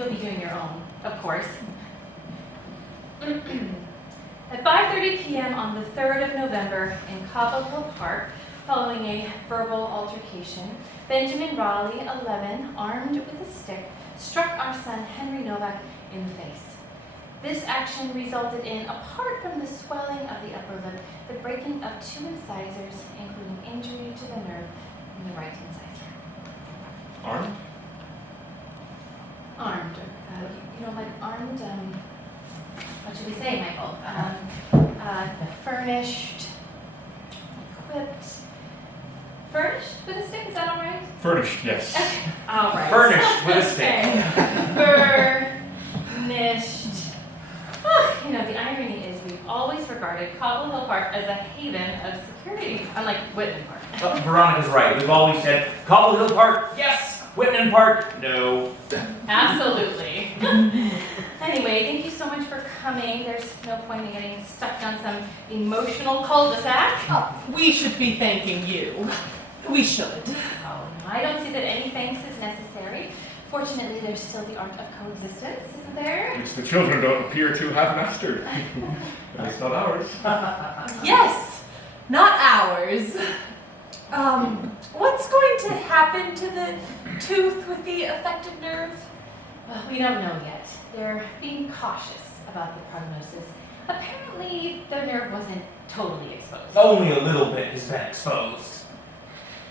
you'll be doing your own, of course. At 5:30 p.m. on the 3rd of November in Cobble Hill Park, following a verbal altercation, Benjamin Raleigh, 11, armed with a stick, struck our son Henry Novak in the face. This action resulted in, apart from the swelling of the upper lip, the breaking of 2 incisors, including injury to the nerve in the right incisor. Armed? Armed. Like armed, what should we say, Michael? Furnished, equipped. Furnished with a stick, is that all right? Furnished, yes. Okay. All right. Furnished with a stick. Furnished. The irony is we've always regarded Cobble Hill Park as a haven of security, unlike Whitman Park. Veronica's right. We've always said, Cobble Hill Park, yes. Whitman Park, no. Absolutely. Anyway, thank you so much for coming. There's no point in getting stuck on some emotional cul-de-sac. We should be thanking you. We should. Oh, no, I don't see that any thanks is necessary. Fortunately, there's still the art of coexistence, isn't there? Which the children don't appear to have mastered. At least not ours. Yes, not ours. What's going to happen to the tooth with the affected nerve? Well, we don't know yet. They're being cautious about the prognosis. Apparently, the nerve wasn't totally exposed. Only a little bit has been exposed.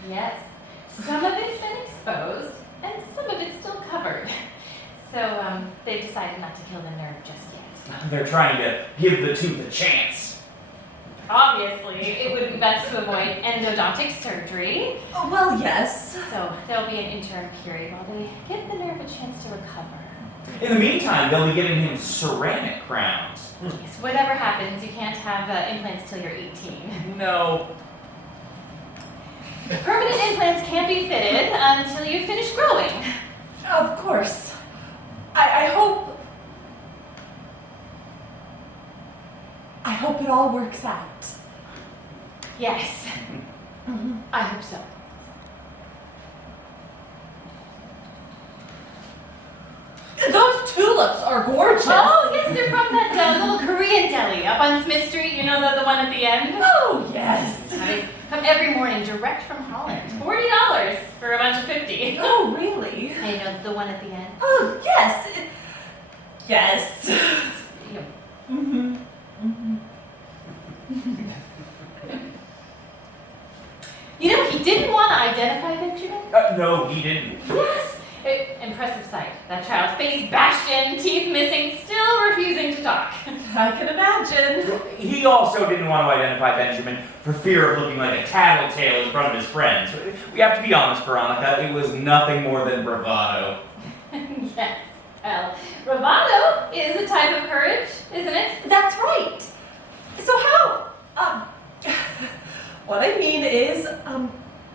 Yes, some of it's been exposed, and some of it's still covered. So, they've decided not to kill the nerve just yet. They're trying to give the tooth a chance. Obviously, it would be best to avoid endodontic surgery. Oh, well, yes. So, there'll be an interim period while they give the nerve a chance to recover. In the meantime, they'll be giving him ceramic crowns. Yes, whatever happens, you can't have implants till you're 18. No. Permanent implants can't be fitted until you finish growing. Of course. I hope it all works out. Yes, I hope so. Those tulips are gorgeous. Oh, yes, they're from that little Korean deli up on Smith Street. You know, the one at the end? Oh, yes. They come every morning direct from Holland. $40 for a bunch of 50. Oh, really? I know, the one at the end. Oh, yes. Yes. You know, Mm-hmm. Mm-hmm. You know, he didn't want to identify Benjamin. No, he didn't. Yes. Impressive sight. That child, face bashed in, teeth missing, still refusing to talk. I can imagine. He also didn't want to identify Benjamin for fear of looking like a tattletale in front of his friends. We have to be honest, Veronica, it was nothing more than bravado. Yes. Well, bravado is a type of courage, isn't it? That's right. So how, what I mean is,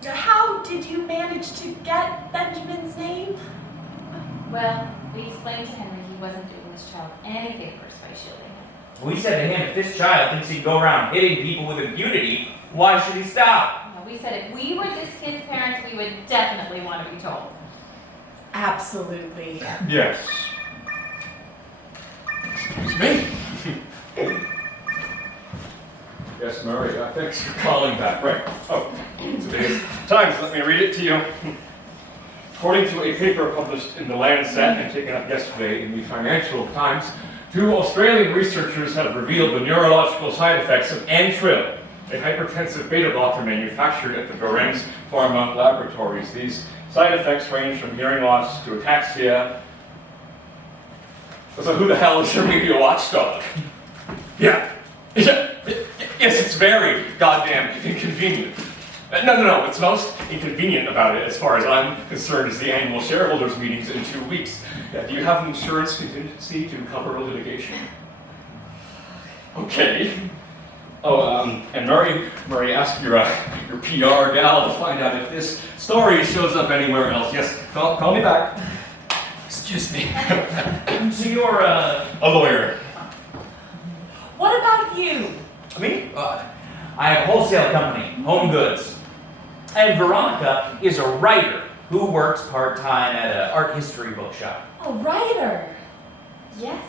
how did you manage to get Benjamin's name? Well, we explained to Henry he wasn't doing this child any favors by shielding him. We said to him, if this child thinks he'd go around hitting people with impunity, why should he stop? We said if we were this kid's parents, we would definitely want to be told. Absolutely. Yes. Excuse me? Yes, Murray, thanks for calling back. Right. Oh, today's Times, let me read it to you. According to a paper published in the Lancet and taken up yesterday in the Financial Times, 2 Australian researchers have revealed the neurological side effects of Antril, a hypertensive beta blocker manufactured at the Gorenz Pharma laboratories. These side effects range from hearing loss to ataxia. So who the hell is your media watchdog? Yeah. Yes, it's very goddamn inconvenient. No, what's most inconvenient about it, as far as I'm concerned, is the annual shareholders meetings in 2 weeks. Yeah, do you have an insurance contingency to cover litigation? Okay. Oh, and Murray asked your PR gal to find out if this story shows up anywhere else. Yes, call me back. Excuse me. So you're A lawyer. What about you? Me? I have a wholesale company, Home Goods. And Veronica is a writer who works part-time at an art history bookshop. A writer. Yes.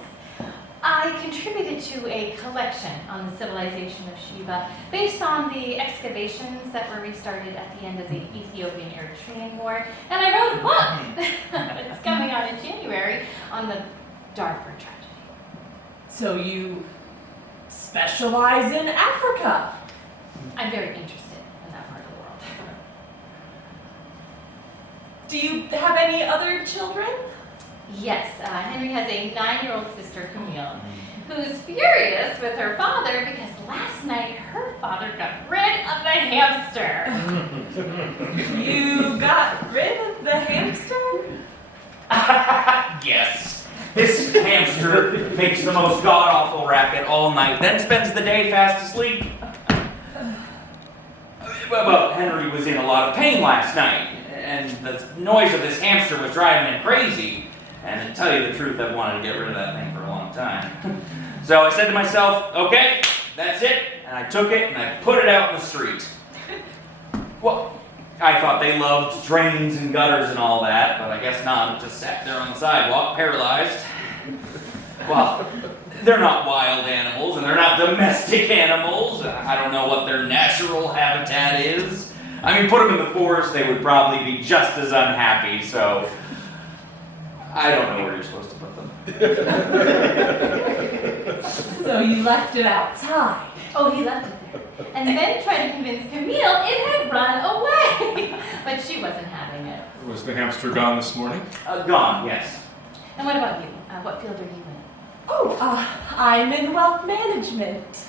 I contributed to a collection on the civilization of Sheba based on the excavations that were restarted at the end of the Ethiopian-Eritrean War. And I wrote a book. It's coming out in January on the Darfur tragedy. So you specialize in Africa. I'm very interested in that part of the world. Do you have any other children? Yes, Henry has a 9-year-old sister, Camille, who's furious with her father because last night her father got rid of the hamster. You got rid of the hamster? Yes. This hamster makes the most god-awful racket all night, then spends the day fast asleep. Well, Henry was in a lot of pain last night, and the noise of this hamster was driving him crazy. And to tell you the truth, I've wanted to get rid of that thing for a long time. So I said to myself, okay, that's it. And I took it and I put it out in the street. Well, I thought they loved drains and gutters and all that, but I guess not. It just sat there on the sidewalk, paralyzed. Well, they're not wild animals and they're not domestic animals. I don't know what their natural habitat is. I mean, put them in the forest, they would probably be just as unhappy, so I don't know where you're supposed to put them. So you left it outside. Oh, he left it there. And then tried to convince Camille it had run away. But she wasn't having it. Was the hamster gone this morning? Gone, yes. And what about you? What field are you in? Oh, I'm in wealth management.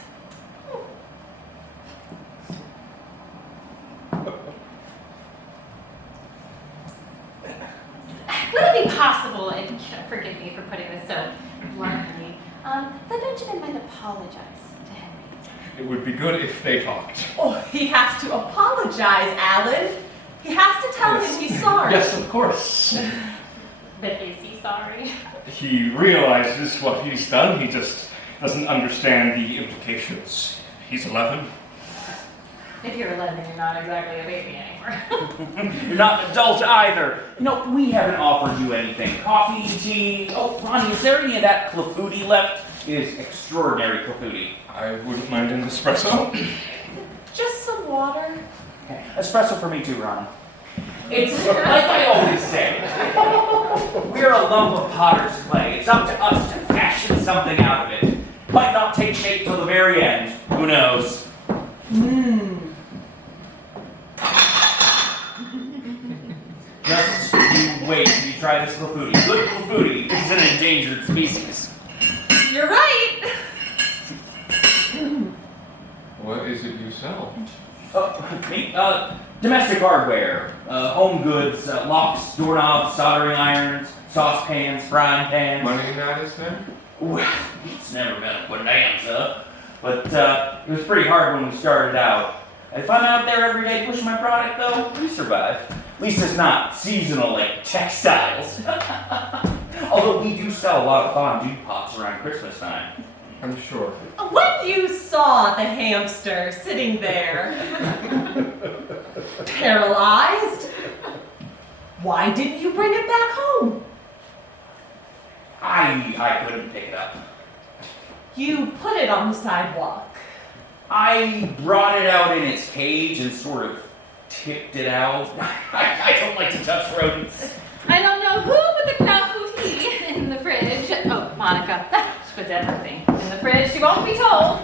Would it be possible, and forgive me for putting this so bluntly, that Benjamin might apologize to Henry? It would be good if they talked. Oh, he has to apologize, Alan. He has to tell him he's sorry. Yes, of course. But is he sorry? He realizes what he's done. He just doesn't understand the implications. He's 11. If you're 11, you're not exactly a baby anymore. You're not an adult either. No, we haven't offered you anything. Coffee, tea. Oh, Ronnie, is there any of that clafouti left? It is extraordinary clafouti. I wouldn't mind an espresso. Just some water. Okay. Espresso for me too, Ronnie. It's like I always say. We're a lump of potter's clay. It's up to us to fashion something out of it. Might not take shape till the very end. Who knows? Just you wait till you try this clafouti. Good clafouti is an endangered species. You're right. What is it you sell? Me? Domestic hardware, home goods, locks, doorknobs, soldering irons, saucepans, frying pans. Money that is then? Well, it's never been a bonanza, but it was pretty hard when we started out. If I'm out there every day pushing my product, though, we survive. At least it's not seasonal like textiles. Although we do sell a lot of fondue pots around Christmas time. I'm sure. When you saw the hamster sitting there, paralyzed, why didn't you bring it back home? I couldn't pick it up. You put it on the sidewalk. I brought it out in its cage and sort of tipped it out. I don't like to touch rodents. I don't know who put the clafouti in the fridge. Oh, Monica. She puts everything in the fridge. She won't be told.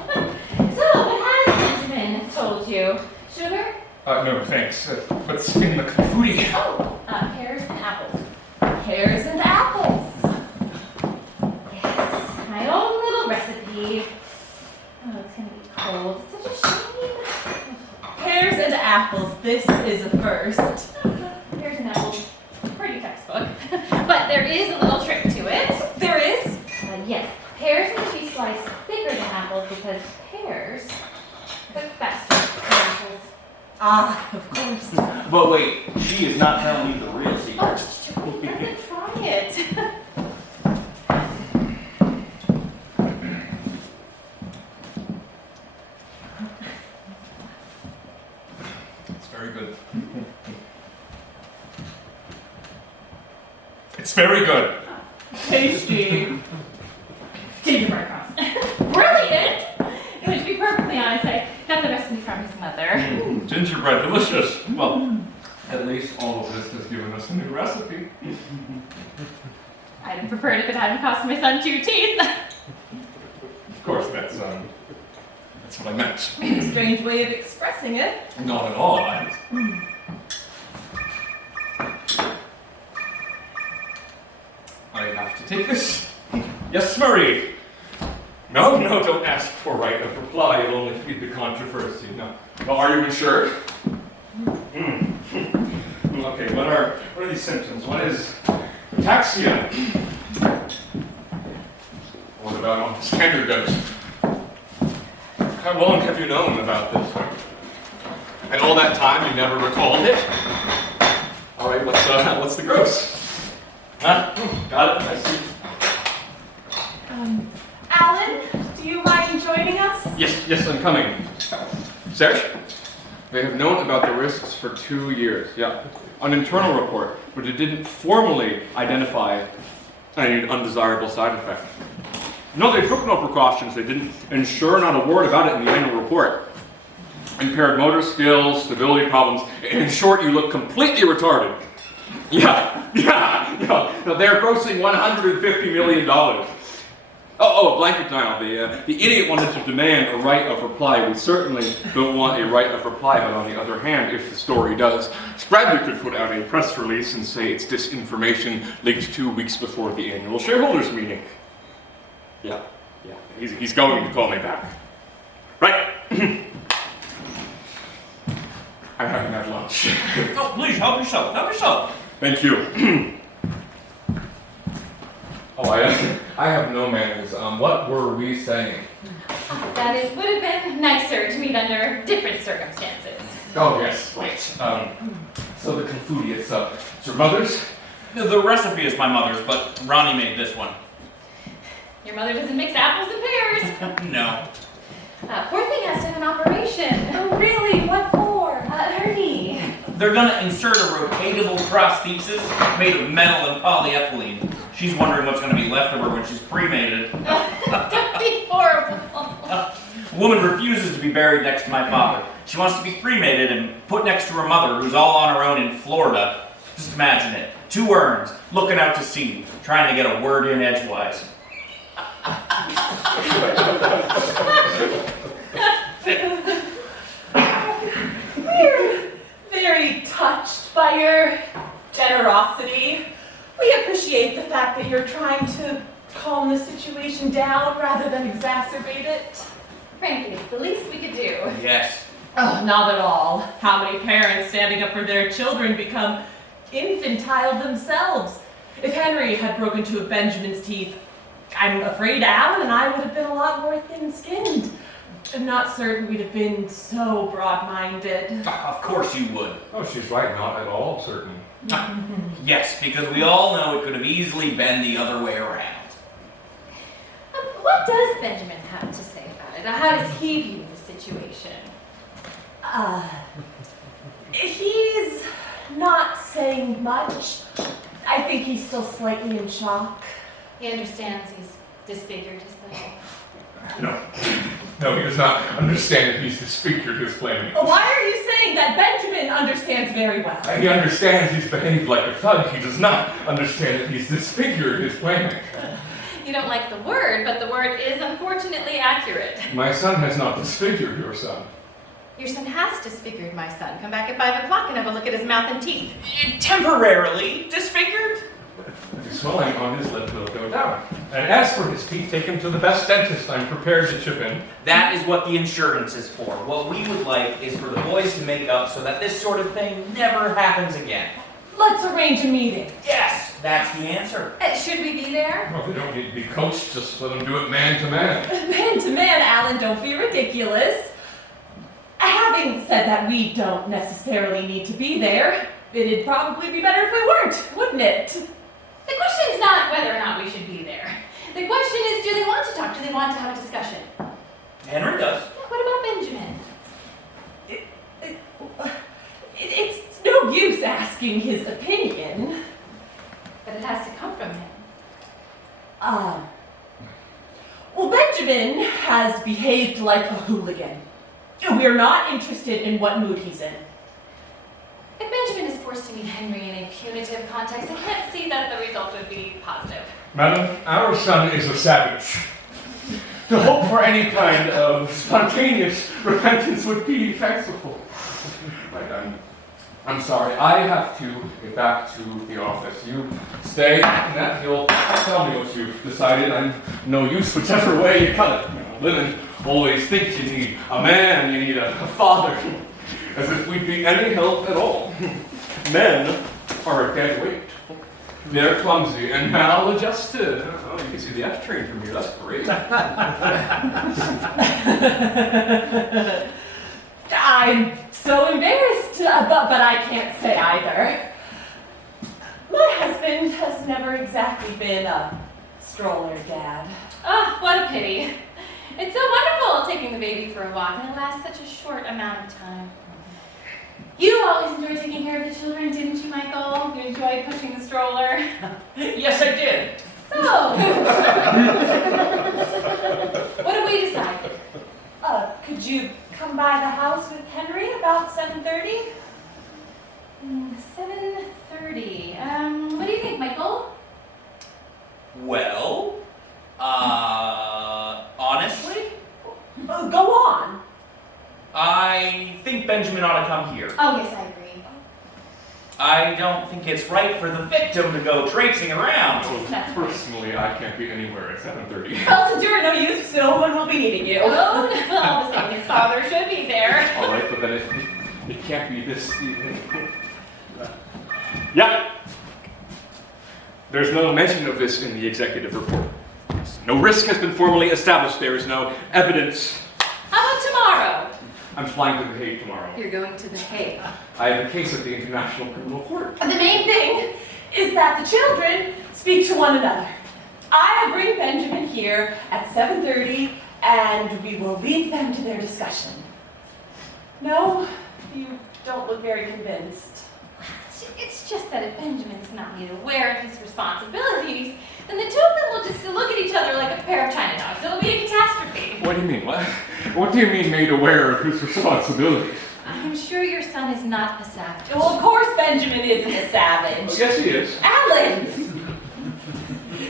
So, what has Benjamin told you? Sugar? No, thanks. What's in the clafouti? Oh, pears and apples. Pears and apples. Yes, my own little recipe. Oh, it's gonna be cold. It's such a shame. Pears and apples. This is a first. Pears and apples. Pretty textbook. But there is a little trick to it. There is. Yes, pears need to be sliced thicker than apples because pears cook faster than apples. Ah, of course. But wait, she is not telling me the real Oh, secret. I'm gonna try it. It's very good. It's very good. tasty. Gingerbread crumbs. Brilliant! And to be perfectly honest, I got the recipe from his mother. Gingerbread, delicious. Well, at least all of this has given us a new recipe. I'd have preferred if it hadn't cost my son 2 teeth. Of course, that's what I meant. Strange way of expressing it. Not at all. I have to take this. Yes, Murray. No, don't ask for right of reply. It'll only feed the controversy. No. Well, are you insured? Okay, what are these symptoms? What is ataxia? What about on the standard dose? How long have you known about this? And all that time you never recalled it? All right, what's the gross? Huh? Got it. I see. Alan, do you mind joining us? Yes, I'm coming. Serge? They have known about the risks for 2 years. Yeah. An internal report, but it didn't formally identify any undesirable side effect. No, they took no precautions. They didn't ensure not a word about it in the annual report. Impaired motor skills, stability problems. In short, you look completely retarded. Yeah. No, they're grossing $150 million. Oh, a blanket denial. The idiot wanted to demand a right of reply. We certainly don't want a right of reply, but on the other hand, if the story does spread, we could put out a press release and say it's disinformation leaked 2 weeks before the annual shareholders meeting. Yeah. He's going to call me back. Right. I haven't had lunch. Oh, please, help yourself. Thank you. Oh, I have no manners. What were we saying? That it would have been nicer to meet under different circumstances. Oh, yes, wait. So the confudi, it's your mother's? The recipe is my mother's, but Ronnie made this one. Your mother doesn't mix apples and pears. No. Poor thing has to have an operation. Oh, really? What for? Her knee. They're gonna insert a rotatable prosthesis made of metal and polyethylene. She's wondering what's gonna be left of her when she's cremated. That'd be horrible. A woman refuses to be buried next to my father. She wants to be cremated and put next to her mother, who's all on her own in Florida. Just imagine it. 2 urns, looking out to sea, trying to get a word in edgewise. We're very touched by your generosity. We appreciate the fact that you're trying to calm the situation down rather than exacerbate it. Frankly, it's the least we could do. Yes. Oh, not at all. How many parents standing up for their children become infantile themselves? If Henry had broken 2 of Benjamin's teeth, I'm afraid Alan and I would have been a lot more thin-skinned. I'm not certain we'd have been so broad-minded. Of course you would. Oh, she's right, not at all certain. Yes, because we all know it could have easily been the other way around. What does Benjamin have to say about it? How does he view the situation? He's not saying much. I think he's still slightly in shock. He understands he's disfigured his leg. No, he does not understand that he's disfigured his claiming. Why are you saying that? Benjamin understands very well. He understands he's behaved like a thug. He does not understand that he's disfigured his claiming. You don't like the word, but the word is unfortunately accurate. My son has not disfigured your son. Your son has disfigured my son. Come back at 5 o'clock and have a look at his mouth and teeth. Temporarily disfigured? The swelling on his lip will go down. And as for his teeth, take him to the best dentist I'm prepared to chip in. That is what the insurance is for. What we would like is for the boys to make up so that this sort of thing never happens again. Let's arrange a meeting. Yes, that's the answer. Should we be there? Well, they don't need to be coached, just let them do it man to man. Man to man, Alan, don't be ridiculous. Having said that, we don't necessarily need to be there. It'd probably be better if we weren't, wouldn't it? The question's not whether or not we should be there. The question is, do they want to talk? Do they want to have a discussion? Henry does. What about Benjamin? It's no use asking his opinion. But it has to come from him. Well, Benjamin has behaved like a hooligan. We're not interested in what mood he's in. If Benjamin is forced to meet Henry in a punitive context, I can't see that the result would be positive. Madam, our son is a savage. To hope for any kind of spontaneous repentance would be fanciful. Right, I'm sorry. I have to get back to the office. You stay, and you'll tell me what you've decided. I'm no use whichever way you cut it. You know, women always think you need a man, you need a father, as if we'd be any help at all. Men are a dead weight. They're clumsy and maladjusted. Oh, you can see the F train from here. That's great. I'm so embarrassed, but I can't say either. My husband has never exactly been a stroller dad. Oh, what a pity. It's so wonderful taking the baby for a walk, and it lasts such a short amount of time. You always enjoyed taking care of the children, didn't you, Michael? You enjoyed pushing the stroller. Yes, I did. So, what did we decide? Could you come by the house with Henry about 7:30? 7:30. What do you think, Michael? Well, honestly, Go on. I think Benjamin ought to come here. Oh, yes, I agree. I don't think it's right for the victim to go traipsing around. That's Personally, I can't be anywhere at 7:30. Well, since you're no use, no one will be needing you. Oh, well, the same, his father should be there. All right, but then it can't be this evening. Yeah. There's no mention of this in the executive report. No risk has been formally established. There is no evidence. How about tomorrow? I'm flying to The Hague tomorrow. You're going to The Hague. I have a case at the International Criminal Court. The main thing is that the children speak to one another. I bring Benjamin here at 7:30, and we will leave them to their discussion. No, you don't look very convinced. It's just that if Benjamin's not made aware of his responsibilities, then the two of them will just look at each other like a pair of China dogs. It'll be a catastrophe. What do you mean? What do you mean made aware of his responsibilities? I'm sure your son is not a savage. Well, of course Benjamin isn't a savage. Oh, yes, he is. Alan!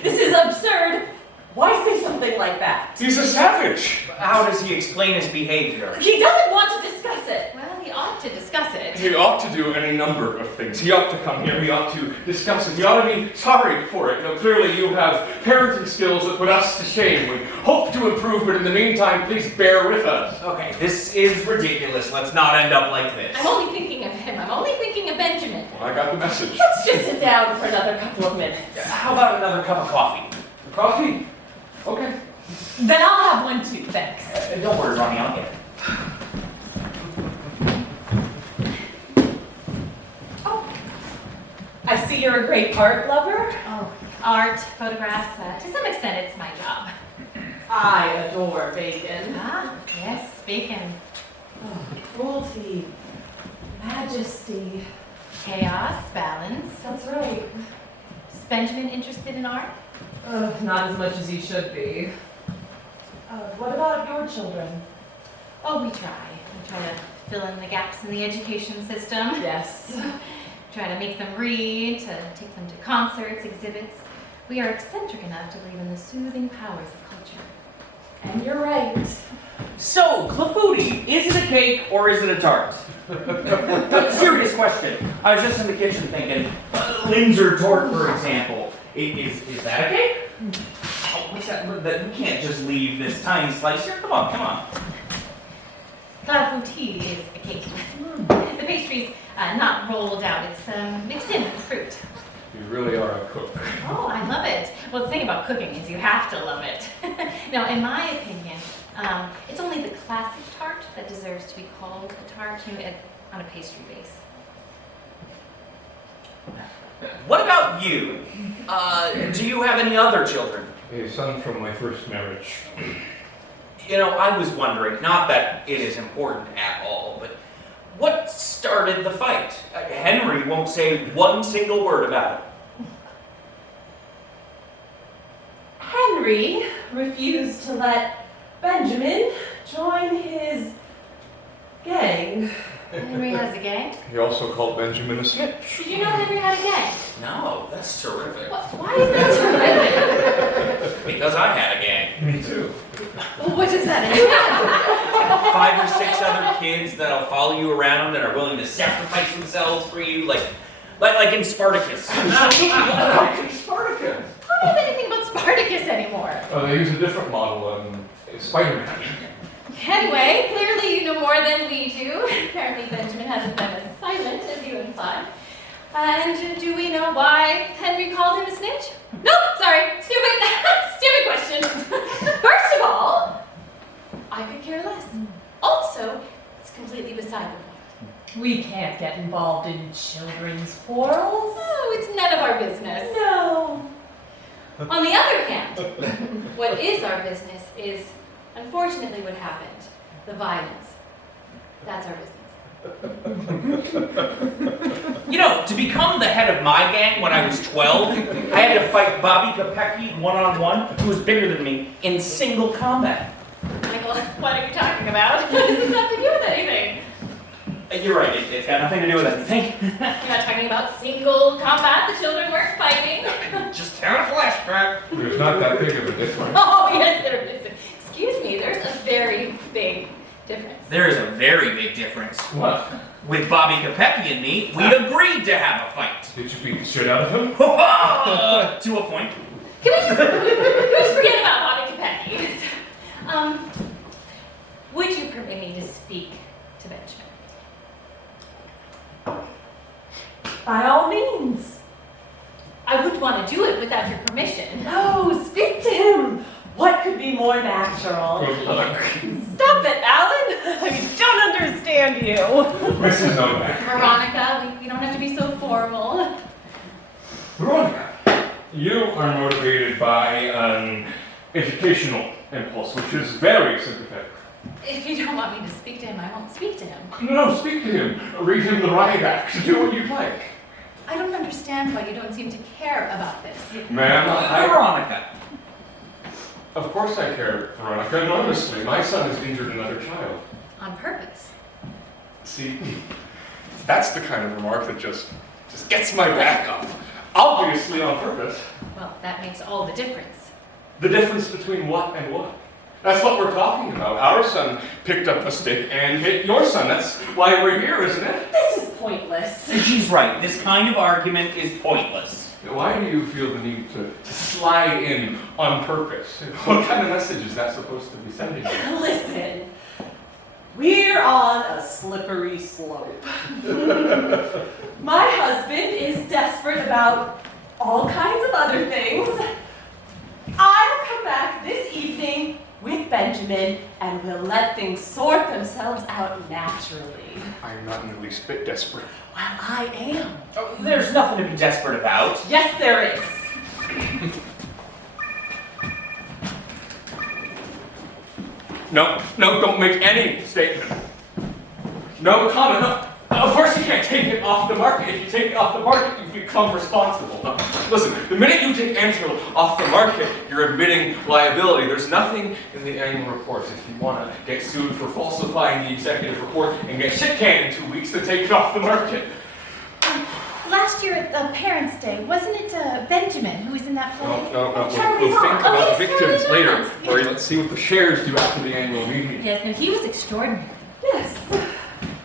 This is absurd. Why say something like that? He's a savage. How does he explain his behavior? He doesn't want to discuss it. Well, he ought to discuss it. He ought to do any number of things. He ought to come here. He ought to discuss it. He ought to be sorry for it. You know, clearly you have parenting skills that put us to shame. We hope to improve, but in the meantime, please bear with us. Okay, this is ridiculous. Let's not end up like this. I'm only thinking of him. I'm only thinking of Benjamin. Well, I got the message. Let's just sit down for another couple of minutes. How about another cup of coffee? Coffee? Okay. Then I'll have one too, thanks. Don't worry, Ronnie, I'll get it. Oh, I see you're a great art lover. Oh, art, photographs, to some extent it's my job. I adore bacon. Ah, yes, bacon. Cruelty, majesty. Chaos, balance. That's right. Is Benjamin interested in art? Not as much as he should be. What about your children? Oh, we try. We try to fill in the gaps in the education system. Yes. Try to make them read, to take them to concerts, exhibits. We are eccentric enough to believe in the soothing powers of culture. And you're right. So, Clafouti, is it a cake or is it a tart? Serious question. I was just in the kitchen thinking, Linzer tort, for example. Is that a cake? Oh, what's that? We can't just leave this tiny slice here. Come on. Clafouti is a cake. The pastry's not rolled out. It's mixed in with the fruit. You really are a cook. Oh, I love it. Well, the thing about cooking is you have to love it. Now, in my opinion, it's only the classic tart that deserves to be called a tart, on a pastry base. What about you? Do you have any other children? A son from my first marriage. You know, I was wondering, not that it is important at all, but what started the fight? Henry won't say one single word about it. Henry refused to let Benjamin join his gang. Henry has a gang? He also called Benjamin a snitch. Did you know Henry had a gang? No, that's terrific. Why is that terrific? Because I had a gang. Me too. Well, what does that entail? 5 or 6 other kids that'll follow you around and are willing to sacrifice themselves for you, like in Spartacus. Spartacus. Who knows anything about Spartacus anymore? They use a different model in Spider-Man. Anyway, clearly you know more than we do. Apparently Benjamin hasn't been as silent as you implied. And do we know why Henry called him a snitch? Nope, sorry, stupid question. First of all, I could care less. Also, it's completely beside the point. We can't get involved in children's quarrels. Oh, it's none of our business. No. On the other hand, what is our business is, unfortunately, what happened. The violence. That's our business. You know, to become the head of my gang when I was 12, I had to fight Bobby Kopecki one-on-one, who was bigger than me, in single combat. Michael, what are you talking about? What does this have to do with anything? You're right, it's got nothing to do with anything. You're not talking about single combat, the children weren't fighting. Just having a flashback. There's not that big of a difference. Oh, yes, there is. Excuse me, there's a very big difference. There is a very big difference. What? With Bobby Kopecki and me, we agreed to have a fight. Did you beat the shit out of him? To a point. Can we just forget about Bobby Kopecki? Would you permit me to speak to Benjamin? By all means. I wouldn't want to do it without your permission. No, speak to him. What could be more natural? Good luck. Stop it, Alan. I don't understand you. Mrs. Novak. Veronica, we don't have to be so formal. Veronica, you are motivated by an educational impulse, which is very sympathetic. If you don't want me to speak to him, I won't speak to him. No, speak to him. Read him the riot act. Do what you'd like. I don't understand why you don't seem to care about this. Ma'am, Veronica. Of course I care, Veronica, and honestly, my son has injured another child. On purpose. See, that's the kind of remark that just gets my back up. Obviously on purpose. Well, that makes all the difference. The difference between what and what? That's what we're talking about. Our son picked up a stick and hit your son. That's why we're here, isn't it? This is pointless. She's right. This kind of argument is pointless. Why do you feel the need to slide in on purpose? What kind of message is that supposed to be sending? Listen, we're on a slippery slope. My husband is desperate about all kinds of other things. I'll come back this evening with Benjamin and we'll let things sort themselves out naturally. I'm not in the least bit desperate. Well, I am. Oh, there's nothing to be desperate about. Yes, there is. No, don't make any statement. No comment. No. Of course you can't take it off the market. If you take it off the market, you become responsible. No. Listen, the minute you take Anfield off the market, you're admitting liability. There's nothing in the annual reports. If you want to get sued for falsifying the executive report and get shit canned in 2 weeks, to take it off the market. Last year at the Parents' Day, wasn't it Benjamin who was in that play? No. Charlie's We'll think Aunt. about yes, the victims Charlie's later. Aunt. Or let's see what the shares do after the annual meeting. Yes, no, he was extraordinary. Yes.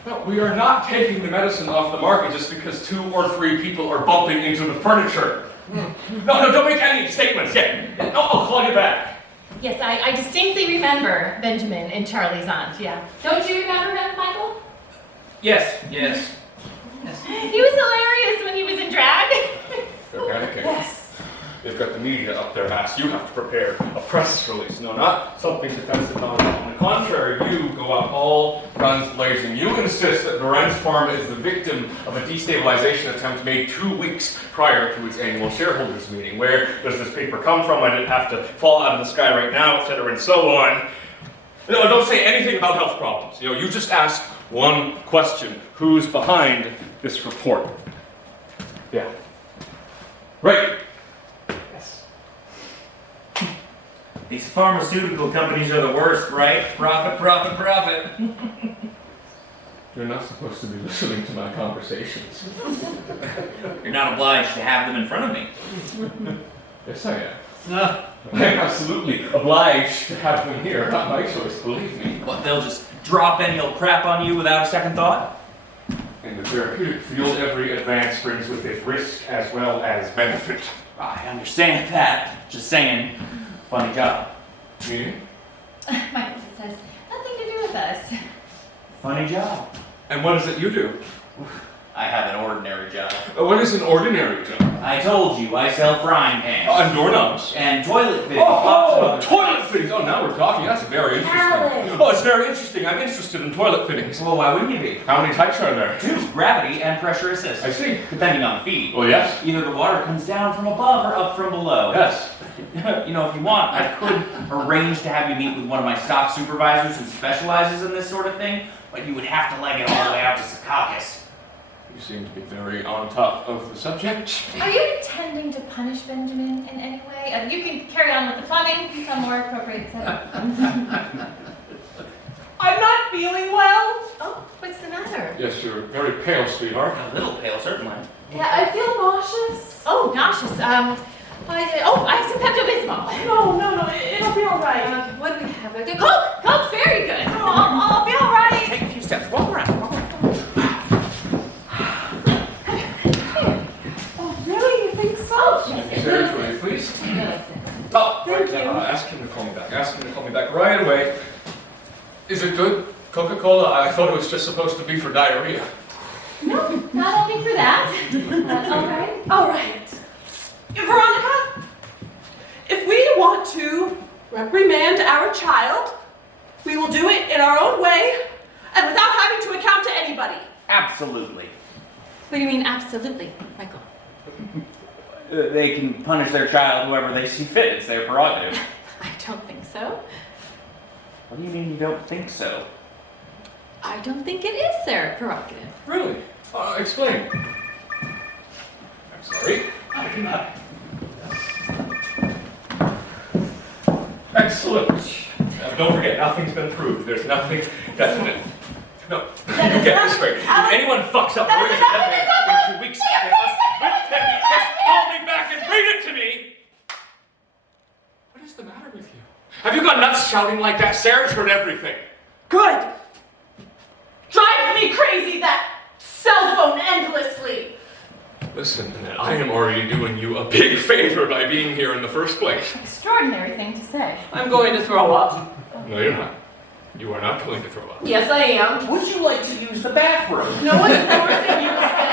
No, we are not taking the medicine off the market just because 2 or 3 people are bumping into the furniture. No, don't make any statements yet. No, I'll call you back. Yes, I distinctly remember Benjamin and Charlie's aunt, yeah. Don't you remember him, Michael? Yes. He was hilarious when he was in drag. They're panicking. Yes. They've got the media up their ass. You have to prepare a press release. No, not something defensive on. On the contrary, you go out all guns blazing. You insist that Lorenz Pharma is the victim of a destabilization attempt made 2 weeks prior to its annual shareholders meeting. Where does this paper come from? I didn't have to fall out of the sky right now, etc., and so on. No, don't say anything about health problems. You just ask one question: who's behind this report? Yeah. Right. Yes. These pharmaceutical companies are the worst, right? Profit, profit, profit. You're not supposed to be listening to my conversations. You're not obliged to have them in front of me. Yes, I am. I am absolutely obliged to have them here. Not my choice, believe me. What, they'll just drop any old crap on you without a second thought? In the therapeutic field, every advance brings with it risk as well as benefit. I understand that. Just saying, funny job. Meaning? Michael says, nothing to do with us. Funny job. And what is it you do? I have an ordinary job. What is an ordinary job? I told you, I sell frying pans. And doorknobs. And toilet fittings. lots of other Toilet fittings! Oh, now we're talking. That's very interesting. Alan. Oh, it's very interesting. I'm interested in toilet fittings. Well, why wouldn't you be? How many types are there? 2, gravity and pressure assist. I see. Depending on the feed. Oh, yes? Either the water comes down from above or up from below. Yes. You know, if you want, I could arrange to have you meet with one of my stock supervisors who specializes in this sort of thing, but you would have to leg it all the way out to Secaucus. You seem to be very on top of the subject. Are you intending to punish Benjamin in any way? You can carry on with the plumbing, some more appropriate setup. I'm not feeling well. Oh, what's the matter? Yes, you're very pale, sweetheart. A little pale, certainly. Yeah, I feel nauseous. Oh, nauseous. I have some Pepto-Bismol. No, it'll be all right. What do we have? Coke! Coke's very good. I'll be all right. Take a few steps. Walk around. Walk around. Oh, really? You think so? Seriously, please. Yes. Oh, Thank you. ask him to call me back. Ask him to call me back right away. Is it good? Coca-Cola? I thought it was just supposed to be for diarrhea. No, not only for that. That's all right. All right. Veronica, if we want to reprimand our child, we will do it in our own way and without having to account to anybody. Absolutely. What do you mean, absolutely, Michael? They can punish their child whoever they see fit. It's their prerogative. I don't think so. What do you mean you don't think so? I don't think it is their prerogative. Really? Explain. I'm sorry. I cannot. Excellent. Don't forget, nothing's been proved. There's nothing definite. No, you get this straight. If anyone fucks up words in 2 weeks, they must just call me back and bring it to me. What is the matter with you? Have you gone nuts shouting like that? Sarah's heard everything. Good. Drives me crazy, that cell phone endlessly. Listen, Annette, I am already doing you a big favor by being here in the first place. Extraordinary thing to say. I'm going to throw up. No, you're not. You are not going to throw up. Yes, I am. Would you like to use the bathroom? No one's forcing you to stay.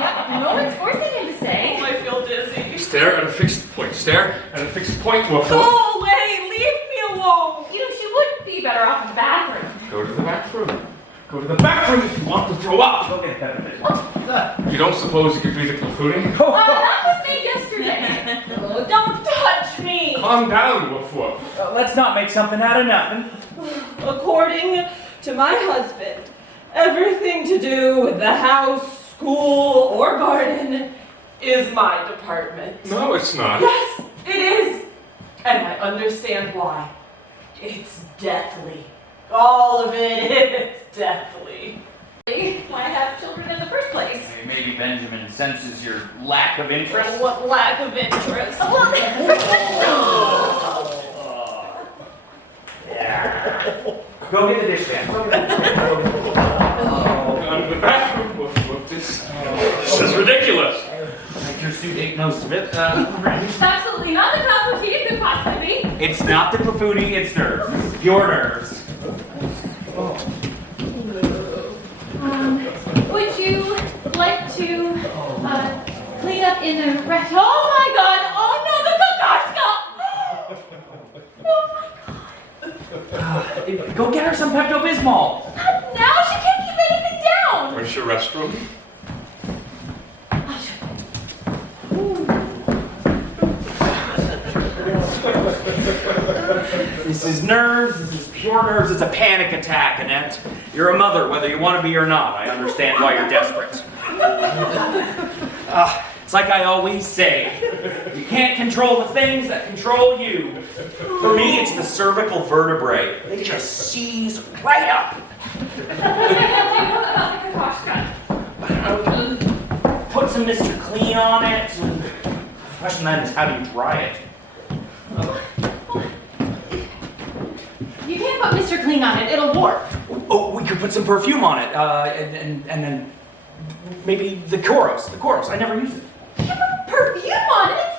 Yeah, no one's forcing him to stay. Oh, I feel dizzy. Stare at a fixed point. Stare at a fixed point. Woof, Go woof. away. Leave me alone. You know, she would be better off in the bathroom. Go to the back room. Go to the back room if you want to throw up. Go get that. You don't suppose you could be the clafouting? That was made yesterday. Oh, don't touch me. Calm down, woof woof. Let's not make something out of nothing. According to my husband, everything to do with the house, school, or garden is my department. No, it's not. Yes, it is. And I understand why. It's deathly. All of it is deathly. Why have children in the first place? Maybe Benjamin senses your lack of interest. Oh, what lack of interest. Go get the dish pan. Go get the dish pan. Go to the bathroom, woof woof. This is ridiculous. Like your suit ate most of it. It's absolutely not the cup of tea it could possibly be. It's not the clafouting, it's nerves. This is pure nerves. Would you like to clean up in the rest? Oh my God! Oh no, the Kokarska! Go get her some Pepto-Bismol. Not now. She can't keep anything down. Where's your restroom? I'll show you. This is nerves, this is pure nerves, it's a panic attack, Annette. You're a mother, whether you want to be or not. I understand why you're desperate. It's like I always say, you can't control the things that control you. For me, it's the cervical vertebrae. They just seize right up. What do you know about the Kokoschka? Put some Mr. Clean on it. The question then is, how do you dry it? You can't put Mr. Clean on it, it'll warp. Oh, we could put some perfume on it, and then maybe the chorus. I never use it. You put perfume on it?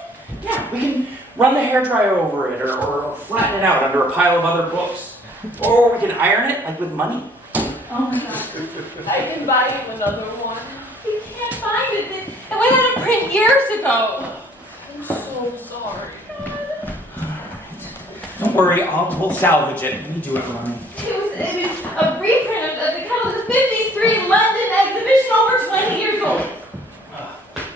Yeah, we can run the hairdryer over it, or flatten it out under a pile of other books. Or we can iron it, like with money. Oh my god. I can buy you another one. You can't find it. It went out of print years ago. I'm so sorry. Don't worry, we'll salvage it. Let me do it, Ronnie. It was a reprint of the cover of the 53 London exhibition over 20 years old.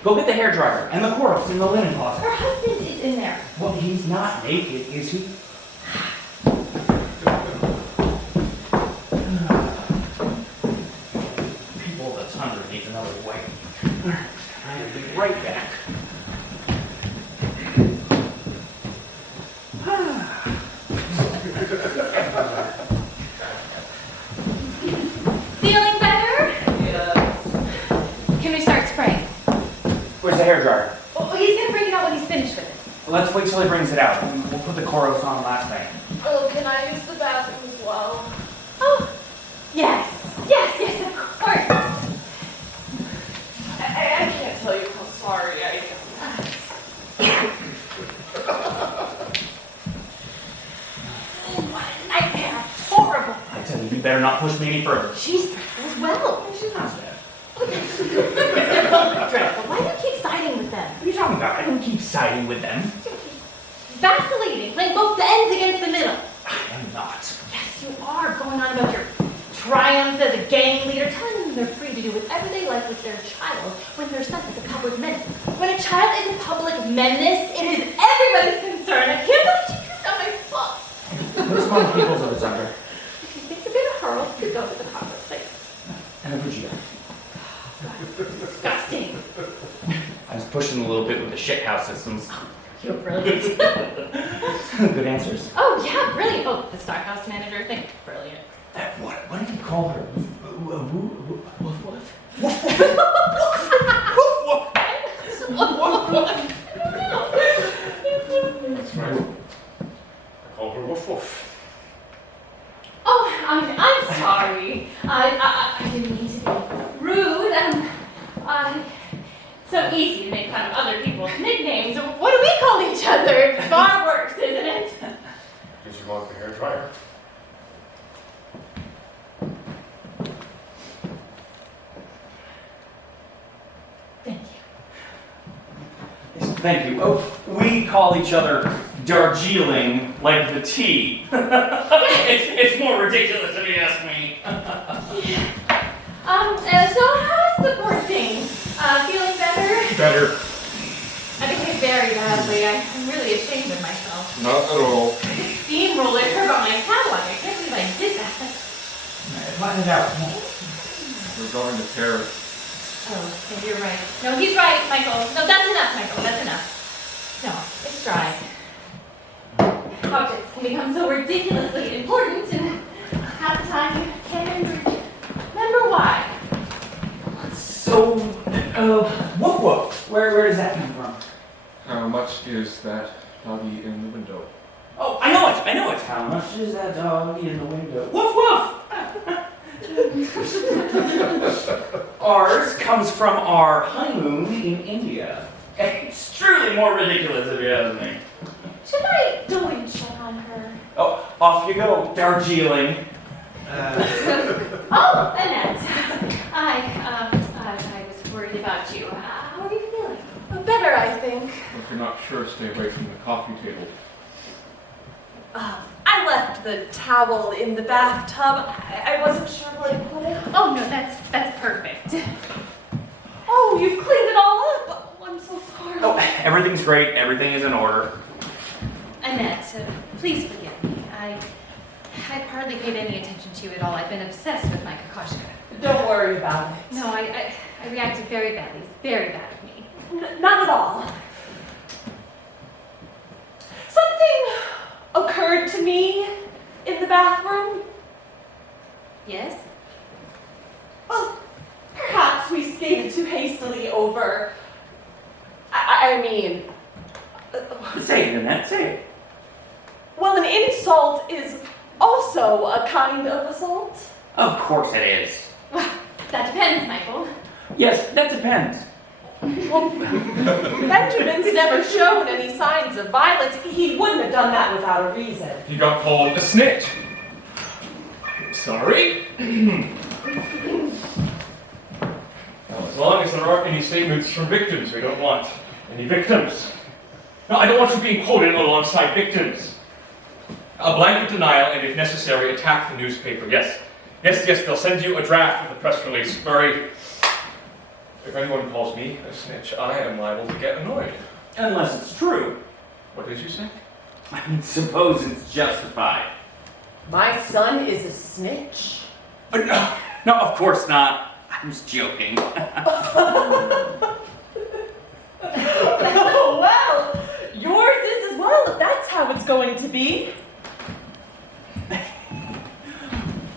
Go get the hairdryer and the chorus in the linen closet. Her husband is in there. Well, he's not naked, is he? People that's hungry needs another way. I'll be right back. Feeling better? Yes. Can we start spraying? Where's the hairdryer? Oh, he's gonna bring it out when he's finished with it. Let's wait till he brings it out. We'll put the chorus on last thing. Oh, can I use the bathroom as well? Oh, yes, of course. I can't tell you how sorry I am. What a nightmare. Horrible. I tell you, you better not push me any further. She's dreadful as well. She's not bad. They're both dreadful. Why do you keep siding with them? What are you talking about? I don't keep siding with them. Vacillating, playing both the ends against the middle. I am not. Yes, you are going on about your triumphs as a gang leader, telling them they're free to do whatever they like with their child when their son is a public menace. When a child is a public menace, it is everybody's concern. I can't believe you picked on my foot. What's going on people's of his under? If you think a bit of hurl, you go to the proper place. And a Vujia. Disgusting. I was pushing a little bit with the shithouse systems. You're brilliant. Good answers. Oh, yeah, brilliant. Oh, the Stockhouse manager thing, brilliant. What did you call her? Woof woof? That's right. I called her woof woof. Oh, I'm sorry. I didn't mean to be rude. So easy to make fun of other people's nicknames. What do we call each other? It's far worse, isn't it? Did you want the hair dryer? Thank you. Thank you. Oh, we call each other Darjeeling, like the tea. it's more ridiculous if you ask me. So how's the poor thing? Feeling better? Better. I behaved very badly. I'm really ashamed of myself. Not at all. The steamroller turned on my catalog. I can't believe I did that. Flatten it out. Come on. We're going to Paris. Oh, yeah, you're right. No, he's right, Michael. No, that's enough, Michael. That's enough. No, it's dry. Objects can become so ridiculously important, and half the time you can't remember why. So, woof woof. Where does that come from? How much is that doggy in the window? Oh, I know it. How much is that doggy in the window? Woof woof. Ours comes from our honeymoon in India. It's truly more ridiculous if you ask me. Should I go and check on her? Oh, off you go, Darjeeling. Oh, Annette. I was worried about you. How are you feeling? Better, I think. If you're not sure, stay away from the coffee table. I left the towel in the bathtub. I wasn't sure where to put it. Oh no, that's perfect. Oh, you've cleaned it all up. Oh, I'm so sorry. Oh, everything's great. Everything is in order. Annette, please forgive me. I've hardly paid any attention to you at all. I've been obsessed with my Kokoschka. Don't worry about it. No, I reacted very badly. It's very bad of me. Not at all. Something occurred to me in the bathroom. Yes? Well, perhaps we skated too hastily over. I mean, Say it, Annette, say it. well, an insult is also a kind of assault. Of course it is. Well, that depends, Michael. Yes, that depends. Well, Benjamin's never shown any signs of violence. He wouldn't have done that without a reason. He got called a snitch. Sorry. Well, as long as there aren't any statements from victims, we don't want any victims. No, I don't want you being quoted alongside victims. A blanket denial, and if necessary, attack the newspaper. Yes, they'll send you a draft of the press release. Murray, if anyone calls me a snitch, I am liable to get annoyed. Unless it's true. What did you say? I mean, suppose it's justified. My son is a snitch? No, no, of course not. I was joking. Oh, well, yours is as well, if that's how it's going to be.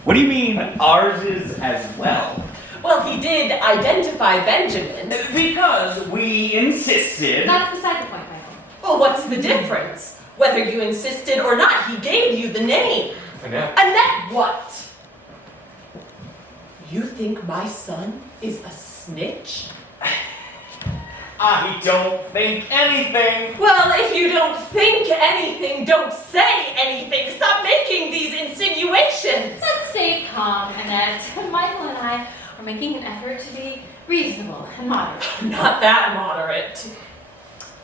What do you mean, ours is as well? Well, he did identify Benjamin. Because we insisted. That's beside the point, Michael. Well, what's the difference? Whether you insisted or not, he gave you the name. Annette. Annette what? You think my son is a snitch? I don't think anything. Well, if you don't think anything, don't say anything. Stop making these insinuations. Let's stay calm, Annette. Michael and I are making an effort to be reasonable and moderate. Not that moderate.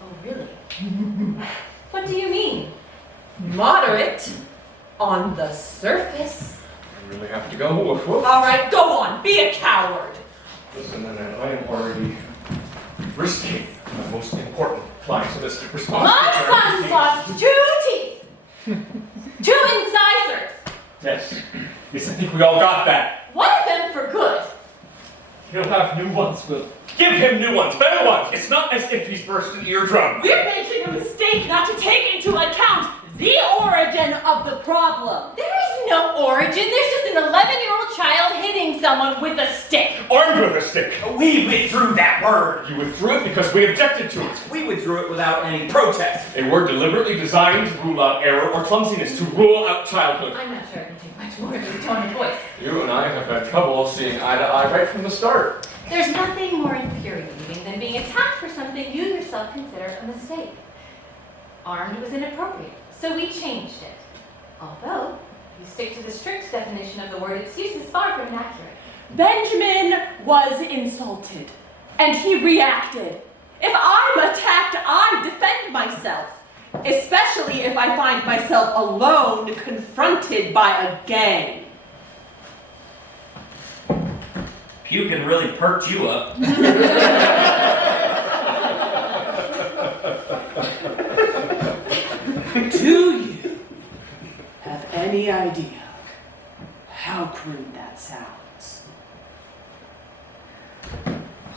Oh, really? What do you mean? Moderate on the surface. I really have to go. Woof, woof. All right, go on. Be a coward. Listen, Annette, I am already risking the most important client's list of responsibility. My son's lost 2 teeth! 2 incisors! Yes. Yes, I think we all got that. One of them for good. He'll have new ones. We'll give him new ones, better ones. It's not as if he's burst an eardrum. We're making a mistake not to take into account the origin of the problem. There is no origin. There's just an 11-year-old child hitting someone with a stick. Armed with a stick. We withdrew that word. You withdrew it because we objected to it. We withdrew it without any protest. A word deliberately designed to rule out error or clumsiness, to rule out childhood. I'm not sure I can take much more of his tone of voice. You and I have had trouble seeing eye to eye right from the start. There's nothing more infuriating than being attacked for something you yourself consider a mistake. Armed was inappropriate, so we changed it. Although, if you stick to the strict definition of the word, its use is far from inaccurate. Benjamin was insulted, and he reacted. If I'm attacked, I defend myself, especially if I find myself alone, confronted by a gang. Puking really perked you up. Do you have any idea how crude that sounds?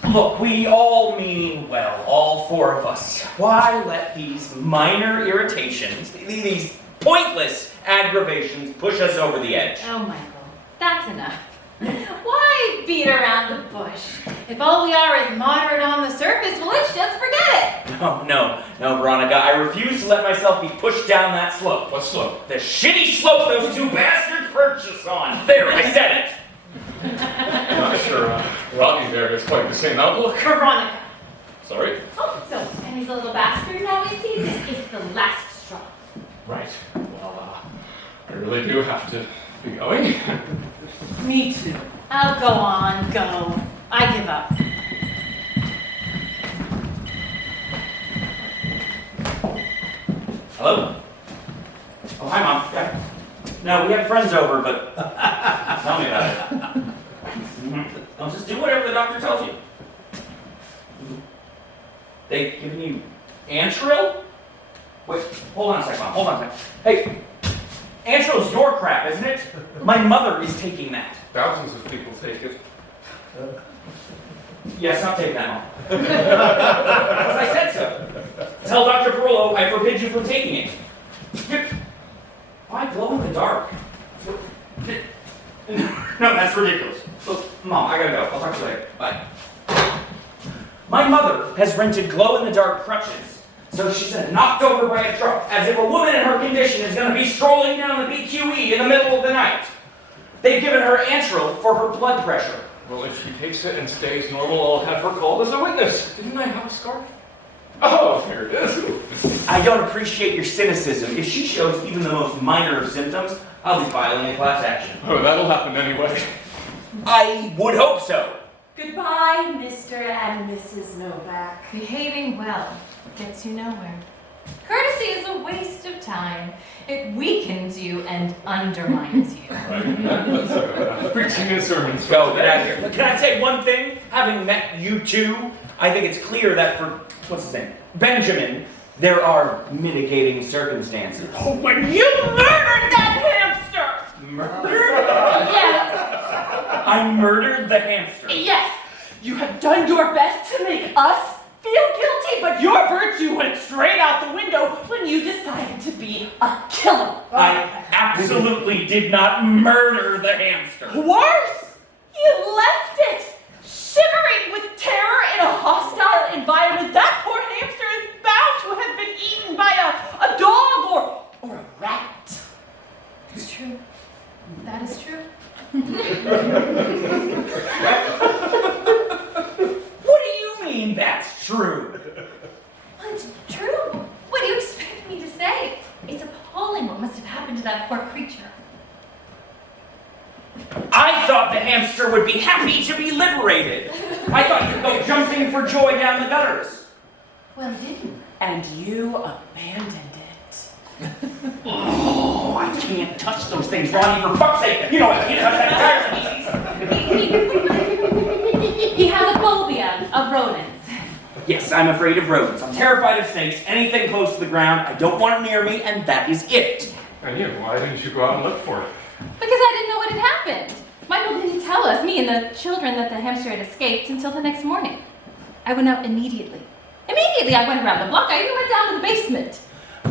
Look, we all mean well, all 4 of us. Why let these minor irritations, these pointless aggravations push us over the edge? Oh, Michael, that's enough. Why beat around the bush? If all we are is moderate on the surface, well, let's just forget it. No, Veronica, I refuse to let myself be pushed down that slope. What slope? The shitty slope those 2 bastards perched us on. There, I said it. I'm not sure Rodney there has quite the same outlook. Veronica. Sorry? Oh, so Penny's a little bastard now, you see? This is the last straw. Right. Well, I really do have to be going. Me too. Oh, go on, go. I give up. Hello? Oh, hi, Mom. Yeah. No, we have friends over, but tell me about it. I'll just do whatever the doctor tells you. They giving you Antril? Wait, hold on a second, Mom. Hold on a second. Hey, Antril's your crap, isn't it? My mother is taking that. Thousands of people take it. Yes, not taking that long. Because I said so. Tell Dr. Perullo I forbid you from taking it. Why glow in the dark? No, that's ridiculous. Look, Mom, I gotta go. I'll talk to you later. Bye. My mother has rented glow-in-the-dark crutches, so she's knocked over by a truck, as if a woman in her condition is going to be strolling down the BQE in the middle of the night. They've given her Antril for her blood pressure. Well, if she takes it and stays normal, I'll have her called as a witness. Didn't I have a scarf? Oh, here it is. I don't appreciate your cynicism. If she shows even the most minor of symptoms, I'll be filing a class action. Oh, that'll happen anyway. I would hope so. Goodbye, Mr. and Mrs. Novak. Behaving well gets you nowhere. Courtesy is a waste of time. It weakens you and undermines you. Right. Preaching his sermons. Go, get out of here. But can I say one thing? Having met you two, I think it's clear that for, what's his name? Benjamin, there are mitigating circumstances. Oh, when you murdered that hamster! Yes, I murdered the hamster. Yes, you have done your best to make us feel guilty, but your virtue went straight out the window when you decided to be a killer. I absolutely did not murder the hamster. Worse, you left it shivering with terror in a hostile environment. That poor hamster is bound to have been eaten by a dog or a rat. it's true. That is true. What do you mean that's true? Well, it's true. What do you expect me to say? It's appalling what must have happened to that poor creature. I thought the hamster would be happy to be liberated. I thought you'd go jumping for joy down the gutters. Well, it didn't. And you abandoned it. Oh, I can't touch those things, Ronnie, for fuck's sake. You know I can't touch that entire species. He has a phobia of rodents. Yes, I'm afraid of rodents. I'm terrified of snakes. Anything close to the ground, I don't want it near me, and that is it. And you, why didn't you go out and look for it? Because I didn't know what had happened. Michael didn't tell us, me and the children, that the hamster had escaped until the next morning. I went out immediately. Immediately, I went around the block. I even went down to the basement.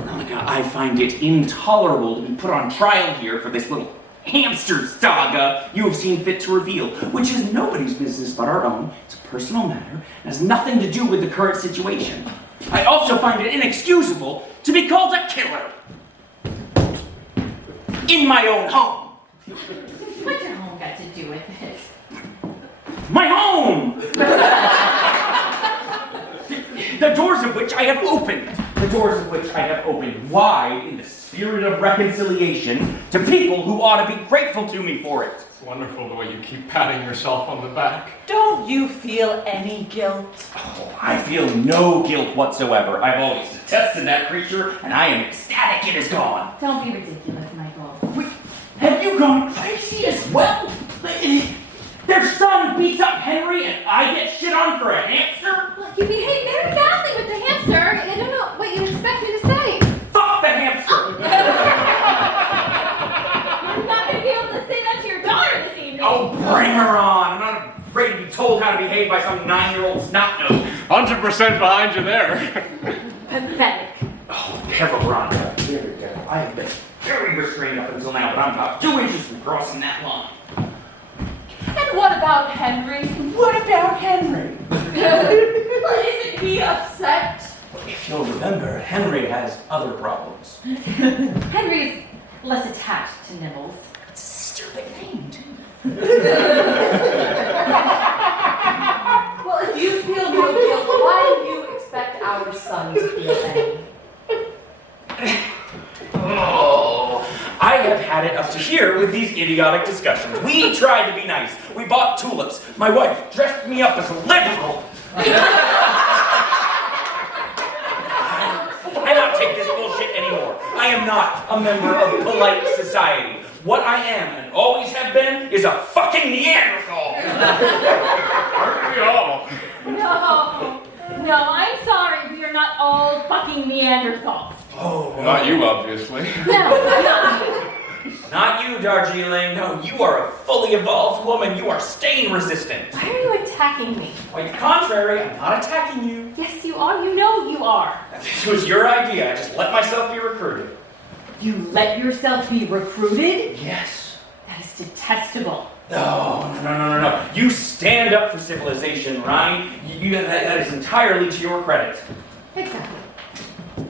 Monica, I find it intolerable to be put on trial here for this little hamster saga you have seen fit to reveal, which is nobody's business but our own. It's a personal matter and has nothing to do with the current situation. I also find it inexcusable to be called a killer in my own home. What's your home got to do with it? My home! The doors of which I have opened. The doors of which I have opened wide in the spirit of reconciliation to people who ought to be grateful to me for it. It's wonderful the way you keep patting yourself on the back. Don't you feel any guilt? Oh, I feel no guilt whatsoever. I've always detested that creature, and I am ecstatic it is gone. Don't be ridiculous, Michael. Wait, have you gone crazy as well? Their son beats up Henry, and I get shit on for a hamster? Look, you behaved very badly with the hamster. I don't know what you expect me to say. Fuck the hamster! I'm not going to be able to say that to your daughter this evening. Oh, bring her on. I'm not afraid to be told how to behave by some 9-year-old snot-nose. 100% behind you there. Pathetic. Oh, never, Veronica. Very good. I have been very restrained up until now, but I'm about 2 inches from crossing that line. And what about Henry? What about Henry? Well, isn't he upset? If you'll remember, Henry has other problems. Henry's less attached to Nibbles. It's a stupid name, too. Well, if you feel no guilt, why do you expect our son to feel any? Oh, I have had it up to here with these idiotic discussions. We tried to be nice. We bought tulips. My wife dressed me up as a liberal. I don't take this bullshit anymore. I am not a member of polite society. What I am and always have been is a fucking Neanderthal. Aren't we all? No, I'm sorry. We are not all fucking Neanderthals. Oh, Not you, obviously. No, not you. Not you, Darjeeling. No, you are a fully evolved woman. You are stain resistant. Why are you attacking me? Quite the contrary, I'm not attacking you. Yes, you are. You know you are. This was your idea. I just let myself be recruited. You let yourself be recruited? Yes. That is detestable. No. You stand up for civilization, Ryan. That is entirely to your credit. Exactly.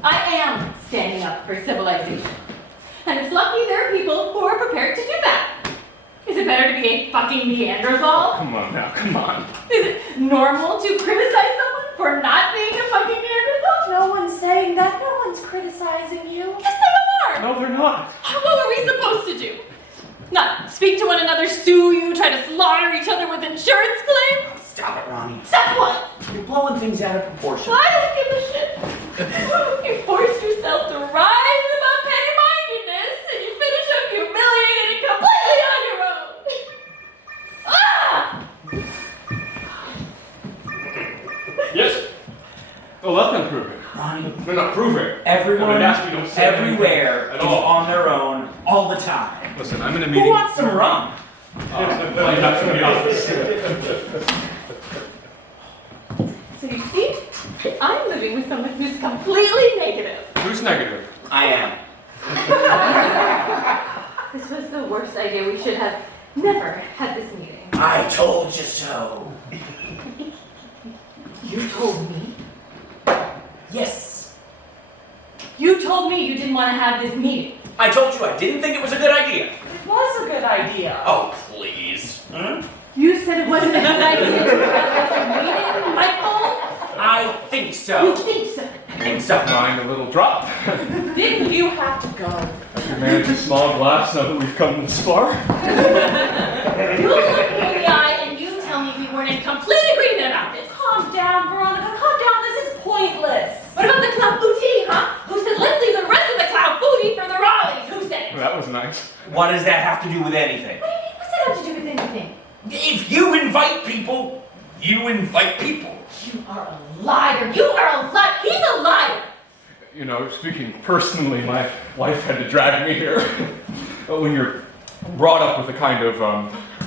I am standing up for civilization. And it's lucky there are people who are prepared to do that. Is it better to be a fucking Neanderthal? Come on now, come on. Is it normal to criticize someone for not being a fucking Neanderthal? No one's saying that. No one's criticizing you. Yes, they are. No, they're not. What were we supposed to do? Not speak to one another, sue you, try to slaughter each other with insurance claims? Stop it, Ronnie. Stop what? You're blowing things out of proportion. I don't give a shit. You forced yourself to rise above petty-mindedness, and you finish up humiliated and completely on your own. Ah! Yes. Oh, let them prove it. Ronnie, They're not proving. everyone, I mean, that's- we don't say everywhere, anything is at all. on their own, all the time. Listen, I'm in a Who meeting. wants some rum? I'm not from the office. So you see, I'm living with someone who's completely negative. Who's negative? I am. This was the worst idea. We should have never had this meeting. I told you so. You told me? Yes. You told me you didn't want to have this meeting. I told you I didn't think it was a good idea. It was a good idea. Oh, please. You said it wasn't a good idea to have this meeting, Michael? I think You so. think so? I think so. Mind a little drop. Didn't you have to go? I can manage a small glass now that we've come this far. You look me in the eye and you tell me we weren't in complete agreement about this. Calm down, Veronica. Calm down. This is pointless. What about the clown booty, huh? Who said let's leave the rest of the clown booty for the Raleighs? Who said it? That was nice. What does that have to do with anything? What do you mean? What's that have to do with anything? If you invite people, you invite people. You are a liar. You are a liar. He's a liar. You know, speaking personally, my wife had to drag me here. But when you're brought up with a kind of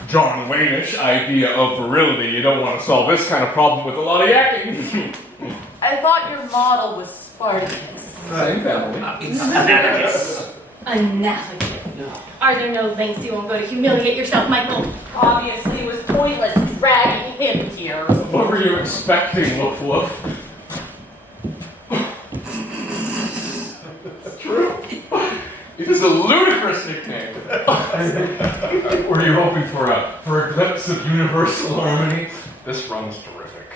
John Wayne-ish idea of virility, you don't want to solve this kind of problem with a lot of yakking. I thought your model was Spartacus. Same family. It's analogous. Analogous. Are there no lengths you won't go to humiliate yourself, Michael? Obviously, it was pointless dragging him here. What were you expecting, Woof Woof? It's true. It is a ludicrous nickname. Were you hoping for a glimpse of universal harmony? This runs terrific.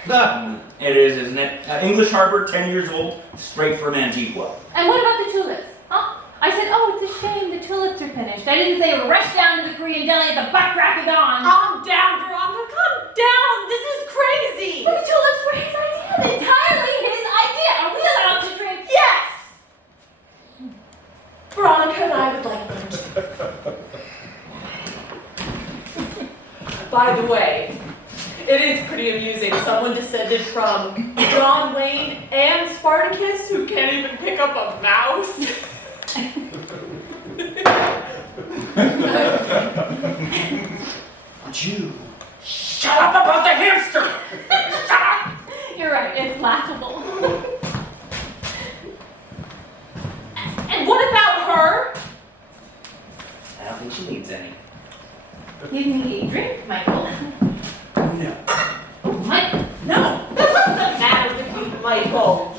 It is, isn't it? English Harbor, 10 years old, straight from Antigua. And what about the tulips? Huh? I said, oh, it's a shame the tulips are finished. I didn't say rush down to the Korean deli at the butt crack of dawn. Calm down, Veronica. Calm down. This is crazy. But the tulips were his idea. Entirely his idea. Are we allowed to drink? Yes. Veronica and I would like lunch. By the way, it is pretty amusing. Someone descended from John Wayne and Spartacus who can't even pick up a mouse. Would you shut up about the hamster? Shut up! You're right, it's laughable. And what about her? I don't think she needs any. You need a drink, Michael. No. Oh, Michael. No. What's the matter with you, Michael?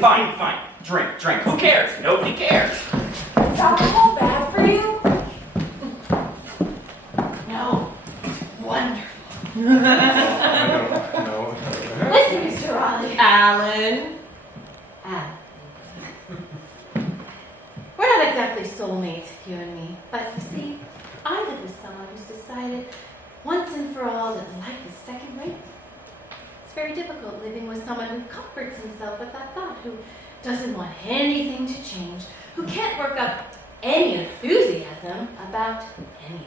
Fine. Drink. Who cares? Nobody cares. Is alcohol bad for you? No, it's wonderful. No. Listen, Mr. Raleigh. Alan. We're not exactly soulmates, you and me, but you see, I live with someone who's decided once and for all that life is second rate. It's very difficult living with someone who comforts himself with that thought, who doesn't want anything to change, who can't work up any enthusiasm about anything.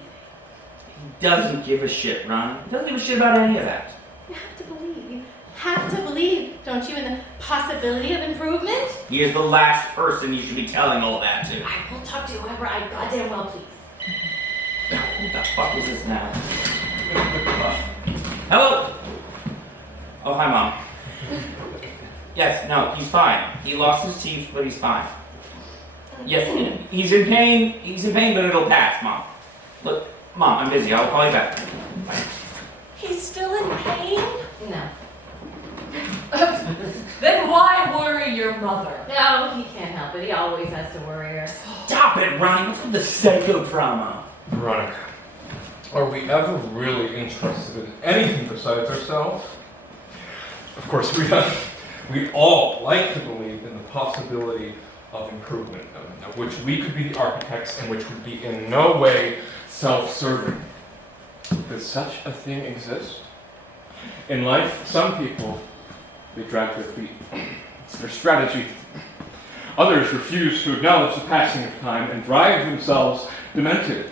He doesn't give a shit, Ron. He doesn't give a shit about any of that. You have to believe, you have to believe, don't you, in the possibility of improvement? He is the last person you should be telling all that to. I will talk to whoever I goddamn well please. What the fuck is this now? Hello? Oh, hi, Mom. Yes, no, he's fine. He lost his teeth, but he's fine. Yes, he's in pain. He's in pain, but it'll pass, Mom. Look, Mom, I'm busy. I'll call you back. Bye. He's still in pain? No. Then why worry your mother? No, he can't help it. He always has to worry her. Stop it, Ronnie. What's with the psychodrama? Veronica, are we ever really interested in anything besides ourselves? Of course, we all like to believe in the possibility of improvement, of which we could be the architects and which would be in no way self-serving. Does such a thing exist? In life, some people, they drag their feet. It's their strategy. Others refuse to acknowledge the passing of time and drive themselves demented.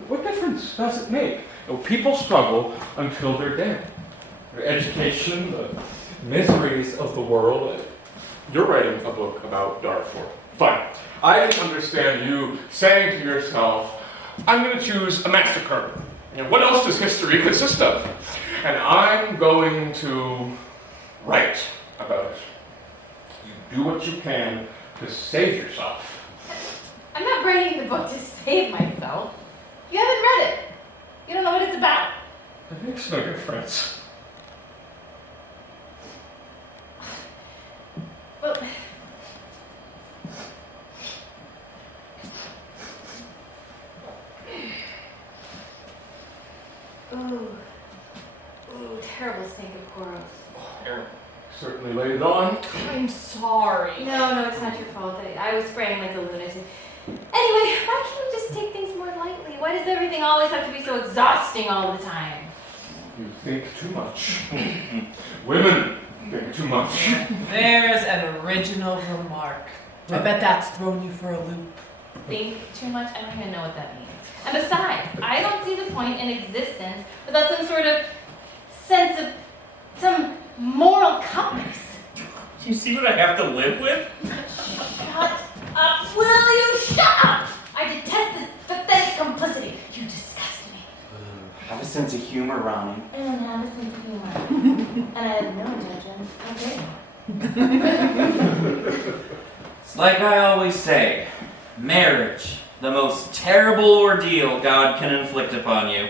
But what difference does it make? People struggle until they're dead. Their education, the miseries of the world. You're writing a book about Darfur. Fine. I understand you saying to yourself, I'm going to choose a MasterCard. What else does history consist of? And I'm going to write about it. You do what you can to save yourself. I'm not writing the book to save myself. You haven't read it. You don't know what it's about. It makes no difference. Well, ooh, terrible stink of Koros. Aaron certainly laid it on. I'm sorry. No, it's not your fault. I was spraying like a lunatic. Anyway, why can't we just take things more lightly? Why does everything always have to be so exhausting all the time? You think too much. Women think too much. There's an original remark. I bet that's thrown you for a loop. Think too much? I don't even know what that means. And besides, I don't see the point in existence without some sort of sense of some moral compass. Do you see what I have to live with? Shut up! Will you shut up? I detest this pathetic complicity. You disgust me. Have a sense of humor, Ronnie. I don't have a sense of humor. And I have no judgment. Okay. It's like I always say, marriage, the most terrible ordeal God can inflict upon you.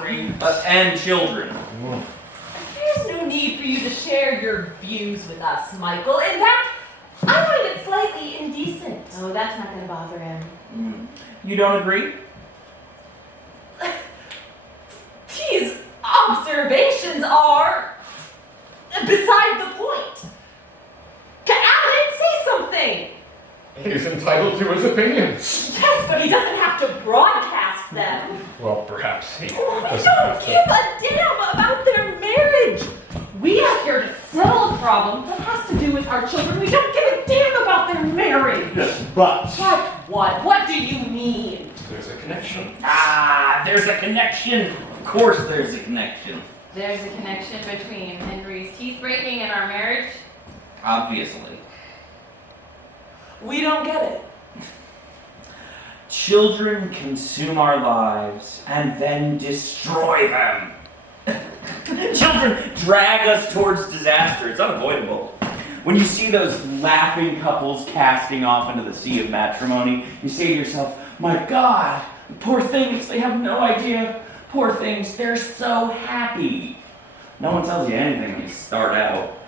Great. And children. There's no need for you to share your views with us, Michael. In fact, I find it slightly indecent. Oh, that's not going to bother him. You don't agree? These observations are beside the point. Alan, say something. He's entitled to his opinions. Yes, but he doesn't have to broadcast them. Well, perhaps he We doesn't don't have give to. a damn about their marriage. We are here to settle a problem that has to do with our children. We don't give a damn about their marriage. Yes, but What? What do you mean? there's a connection. Ah, there's a connection. Of course there's a connection. There's a connection between Henry's teeth breaking and our marriage. Obviously. We don't get it. Children consume our lives and then destroy them. Children drag us towards disaster. It's unavoidable. When you see those laughing couples casting off into the sea of matrimony, you say to yourself, my God, poor things, they have no idea. Poor things, they're so happy. No one tells you anything when you start out.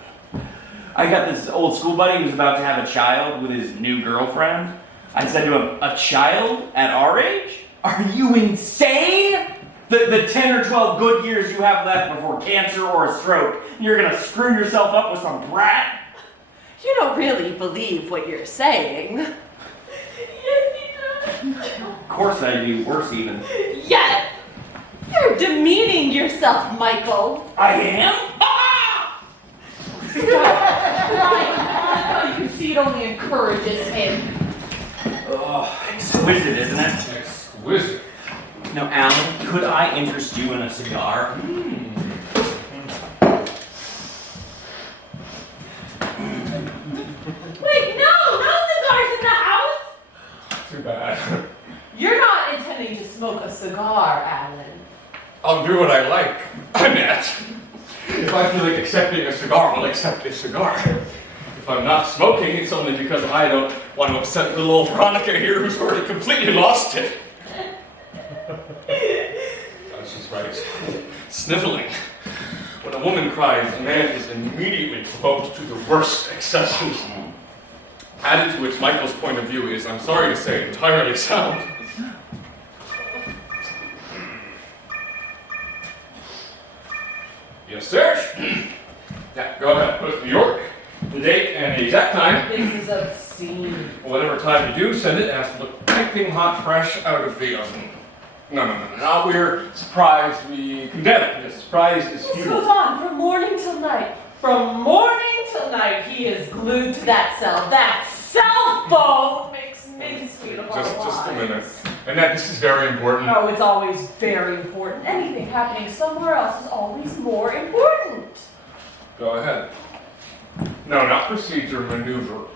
I got this old school buddy who was about to have a child with his new girlfriend. I said to him, a child at our age? Are you insane? The 10 or 12 good years you have left before cancer or a stroke, you're gonna screw yourself up with some brat? You don't really believe what you're saying. Yes, he does. Of course I do, worse even. Yes! You're demeaning yourself, Michael. I am? Right. You can see it only encourages him. Oh, exquisite, isn't it? Exquisite. Now, Alan, could I interest you in a cigar? smoke a cigar, Alan? I'll do what I like, Annette. If I feel like accepting a cigar, I'll accept a cigar. If I'm not smoking, it's only because I don't want to upset little old Veronica here who's already completely lost it. She's right. Sniffling. When a woman cries, a man is immediately provoked to the worst excesses. Added to which Michael's point of view is, I'm sorry to say, entirely sound. Yes, sir. Yeah, go ahead. Put New York, the date, and the exact time. This is obscene. Whatever time you do send it, it has to look piping hot, fresh out of the oven. No. Now we're surprised, we condemn it. The surprise is This futile. goes on from morning till night. From morning till night, he is glued to that cell. That cell phone makes mincemeat of our Just a minute. lives. Annette, this is very important. No, it's always very important. Anything happening somewhere else is always more important. Go ahead. No, not procedure, maneuver.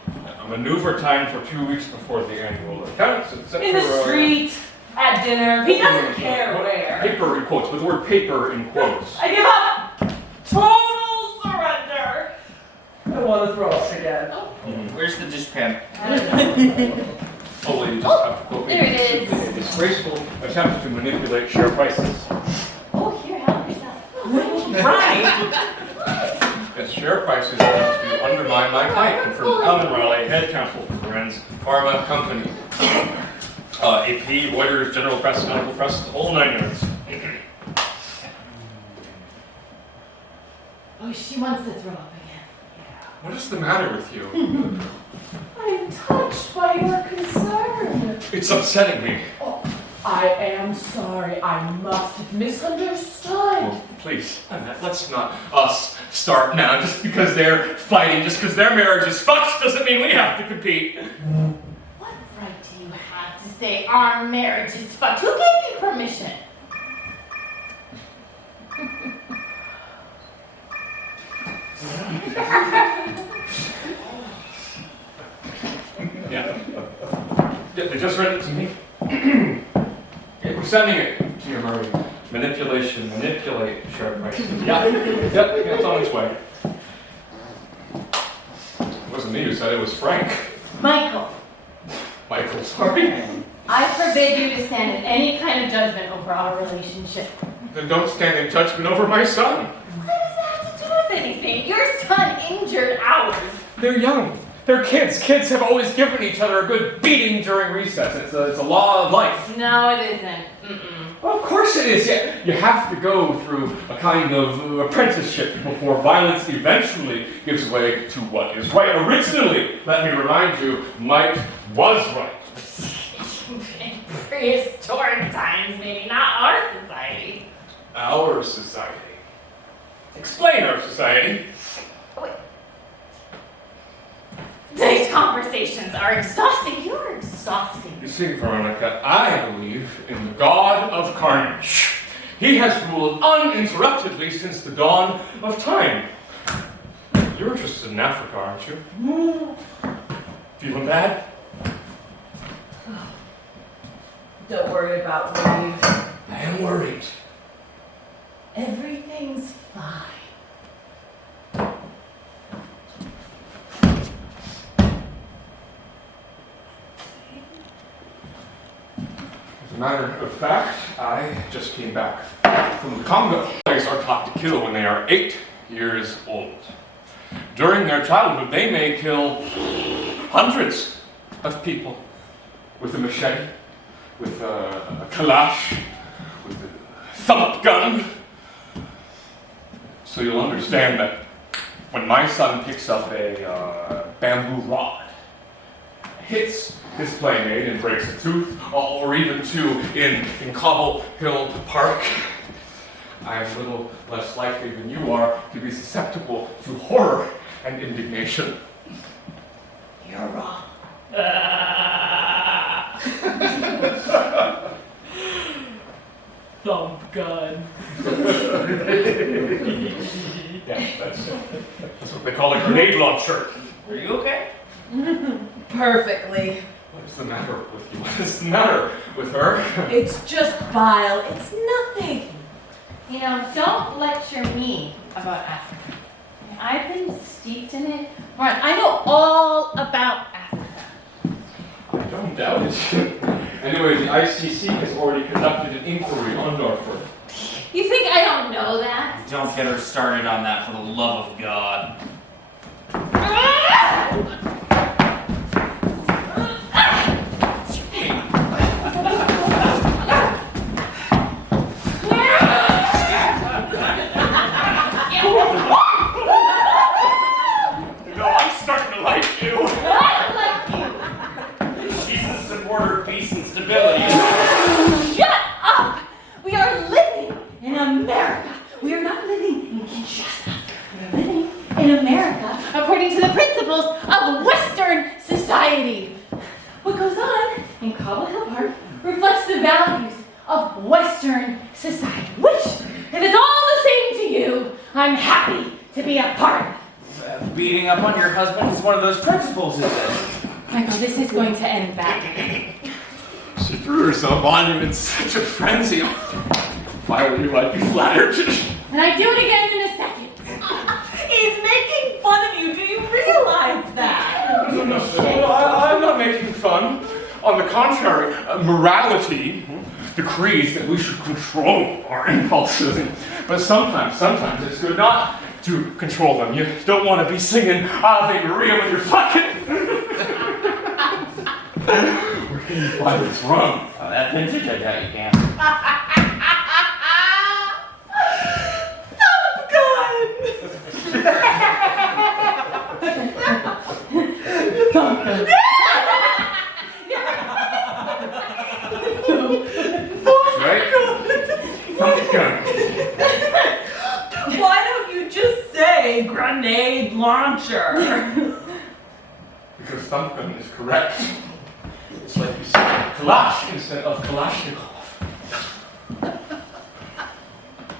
A maneuver time for 2 weeks before the annual accounts, etc. In the street, at dinner, he doesn't care where. Paper in quotes, with the word paper in quotes. I give up! Total surrender! I want to throw up again. Where's the dishpan? Oh, well, you just have to quote me. There it is. A disgraceful attempt to manipulate share prices. Oh, here, help yourself. Right. Yes, share prices are to undermine my client, confirmed Alan Raleigh, head counsel for Friends Pharma Company. AP, Reuters, General Press, Medical Press, the whole 9 yards. Oh, she wants to throw up again. What is the matter with you? I'm touched by your concern. It's upsetting me. Oh, I am sorry. I must have misunderstood. Well, please, Annette, let's not us start now. Just because they're fighting, just because their marriage is fucked, doesn't mean we have to compete. What right do you have to say our marriage is fucked? Who gave you permission? Yeah. They just read it to me. Yeah, we're sending it to you, Murray. Manipulation, manipulate share prices. Yeah, it's on its way. It wasn't me who said it, was Frank. Michael, Michael, sorry. I forbid you to stand in any kind of judgment over our relationship. Then don't stand in judgment over my son. What does that have to do with anything? Your son injured ours. They're young. They're kids. Kids have always given each other a good beating during recess. It's a law of life. No, it isn't. Mm-mm. Well, of course it is. Yeah, you have to go through a kind of apprenticeship before violence eventually gives way to what is right. Originally, let me remind you, Mike was right. In prehistoric times, maybe not our society. Our society. Explain our society. Wait. Today's conversations are exhausting. You're exhausting. You see, Veronica, I believe in the God of Carnage. He has ruled uninterruptedly since the dawn of time. You're interested in Africa, aren't you? Feeling bad? Don't worry about me. I am worried. Everything's fine. As a matter of fact, I just came back from the Congo. Boys are taught to kill when they are 8 years old. During their childhood, they may kill hundreds of people with a machete, with a kalash, with a thump gun. So you'll understand that when my son picks up a bamboo rod, hits his playmate and breaks a tooth, or even two in Cobble Hill Park, I am a little less likely than you are to be susceptible to horror and indignation. You're wrong. Thump gun. Yeah, that's what they call a grenade launcher. Are you okay? Perfectly. What is the matter with you? What is the matter with her? It's just bile. It's nothing. You know, don't lecture me about Africa. I've been steeped in it. Right, I know all about Africa. I don't doubt it. Anyway, the ICC has already conducted an inquiry on Norfolk. You think I don't know that? Don't get her started on that, for the love of God. You know, I'm starting to like you. I like you. She's the supporter of peace and stability. Shut up! We are living in America. We are not living in Kinshasa. We are living in America according to the principles of Western society. What goes on in Cobble Hill Park reflects the values of Western society, which, if it's all the same to you, I'm happy to be a part of. Beating up on your husband is one of those principles, is it? Michael, this is going to end badly. She threw herself on you in such a frenzy. If I were you, I'd be flattered. And I do it again in a second. He's making fun of you. Do you realize that? No, I'm not making fun. On the contrary, morality decrees that we should control our impulses. But sometimes it's good not to control them. You don't want to be singing Ave Maria when you're fucking. Where can you find this from? That vintage, I doubt you can. Right? Top Gun. Why don't you just say grenade launcher? Because Thump Gun is correct. It's like you said, Kalash instead of Kalashnikov.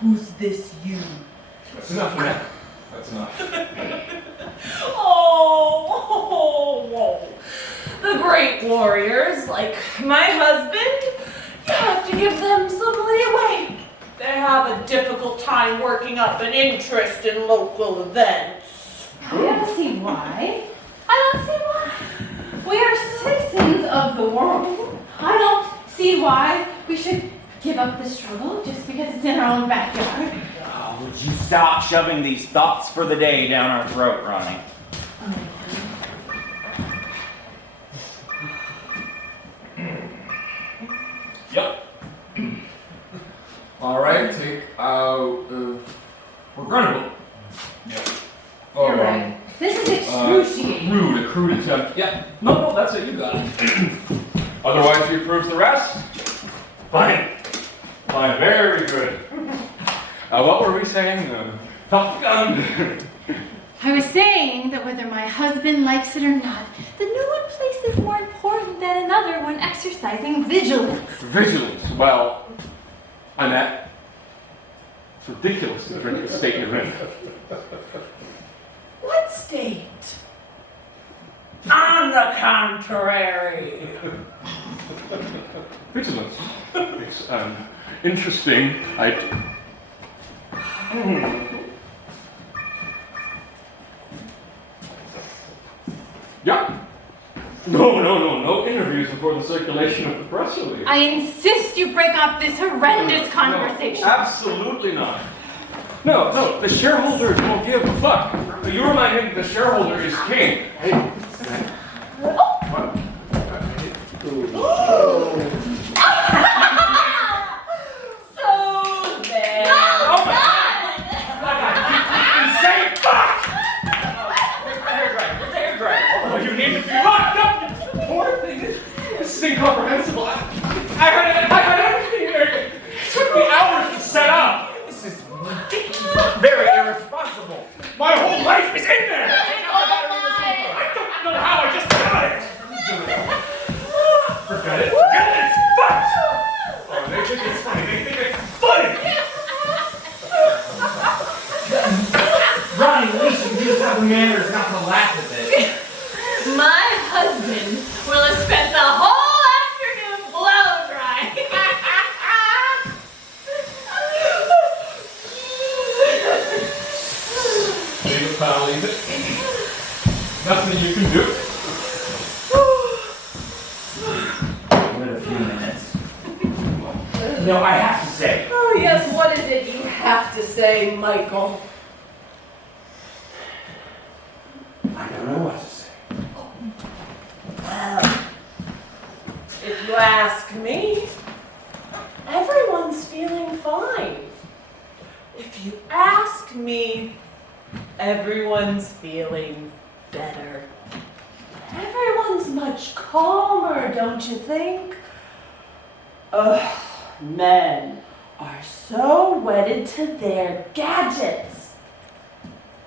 Who's this you? That's enough now. That's enough. Oh, the great warriors, like my husband, you have to give them some leeway. They have a difficult time working up an interest in local events. I don't see why. I don't see why. We are citizens of the world. I don't see why we should give up the struggle just because it's in our own backyard. Oh, would you stop shoving these thoughts for the day down our throat, Ronnie? Yep. All right, take out. We're gonna. Yep. Oh, You're right. This is excruciating. Rude, a crude attempt. Yeah. No, that's it. You got it. Otherwise, you approve the rest. Fine. Fine. Very good. What were we saying? Top Gun. I was saying that whether my husband likes it or not, that no one place is more important than another when exercising vigilance. Vigilance. Well, Annette, it's ridiculous to drink a steak and drink. What state? On the contrary. Vigilance. It's interesting. Yeah. No interviews before the circulation of the press release. I insist you break up this horrendous conversation. No, absolutely not. No, the shareholders won't give a fuck. You remind him the shareholder is king. Hey. What? So there. Oh my God! Insane fuck! Where's the hair dryer? Oh, you need to be locked up! You poor thing. This is incomprehensible. I heard everything there. It took me hours to set up. This is ridiculous. Very irresponsible. My whole life is in there. I don't know how I just got it. Forget it. It's fucked. Oh, they think it's funny. They think it's funny. Ronnie, at least you just have the manners not to laugh at this. My husband will have spent the No, I have to say. Oh yes, what is it you have to say, Michael? I don't know what to say. Well, if you ask me, everyone's feeling fine. If you ask me, everyone's feeling better. Everyone's much calmer, don't you think? Ugh, men are so wedded to their gadgets.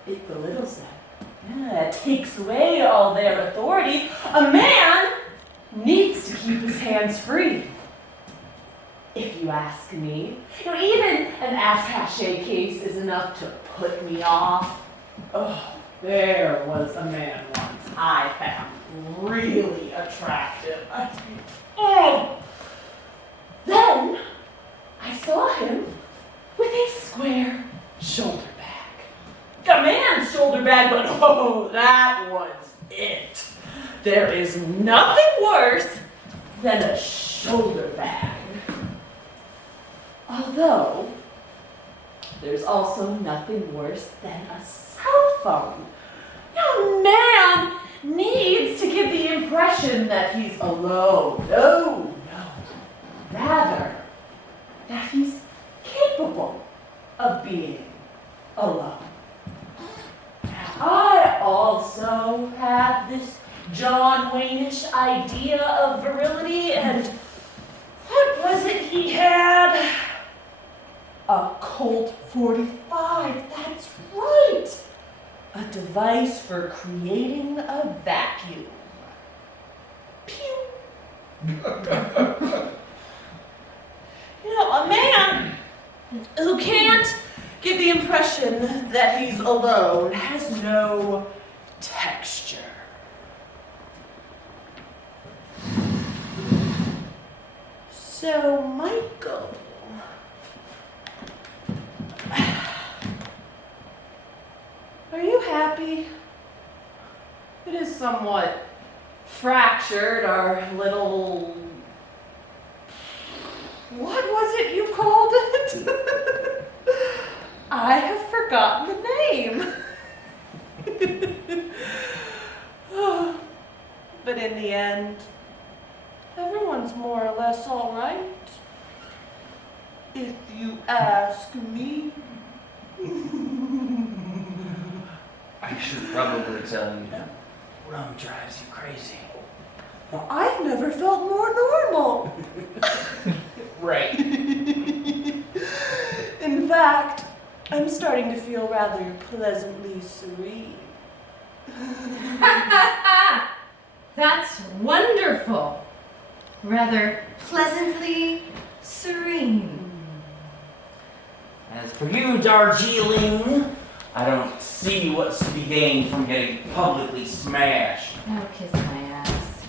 It belittles them. Yeah, it takes away all their authority. A man needs to keep his hands free. If you ask me, even an attaché case is enough to put me off. Oh, there was a man once I found really attractive. Oh! Then I saw him with a square shoulder bag. A man's shoulder bag, but oh, that was it. There is nothing worse than a shoulder bag. Although, there's also nothing worse than a cell phone. A man needs to give the impression that he's alone. No. Rather, that he's capable of being alone. I also have this John Wayne-ish idea of virility, and what was it he had? A Colt 45, that's right! A device for creating a vacuum. Pew! A man who can't give the impression that he's alone has no texture. So, Michael, are you happy? It is somewhat fractured, our little... What was it you called it? I have forgotten the name. But in the end, everyone's more or less all right. If you ask me. I should probably tell you that rum drives you crazy. Well, I've never felt more normal. Right. In fact, I'm starting to feel rather pleasantly serene. That's wonderful. Rather pleasantly serene. As for you, Darjeeling, I don't see what's to be gained from getting publicly smashed. Oh, kiss my ass.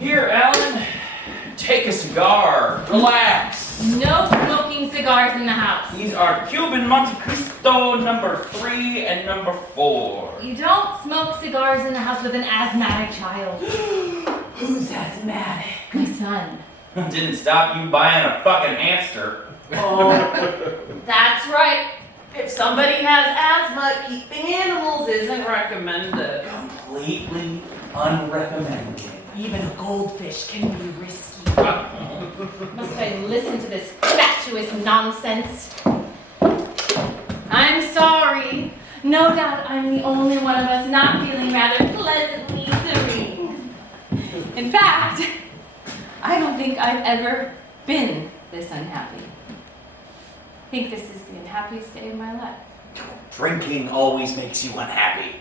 Here, Alan, take a cigar. Relax. No smoking cigars in the house. These are Cuban Monte Cristo number 3 and number 4. You don't smoke cigars in the house with an asthmatic child. Who's asthmatic? My son. Didn't stop you buying a fucking hamster. Oh, that's right. If somebody has asthma, keeping animals isn't recommended. Completely unrecommended. Even a goldfish can be risky. Must I listen to this fatuous nonsense? I'm sorry. No doubt I'm the only one of us not feeling rather pleasantly serene. In fact, I don't think I've ever been this unhappy. I think this is the unhappiest day of my life. Drinking always makes you unhappy.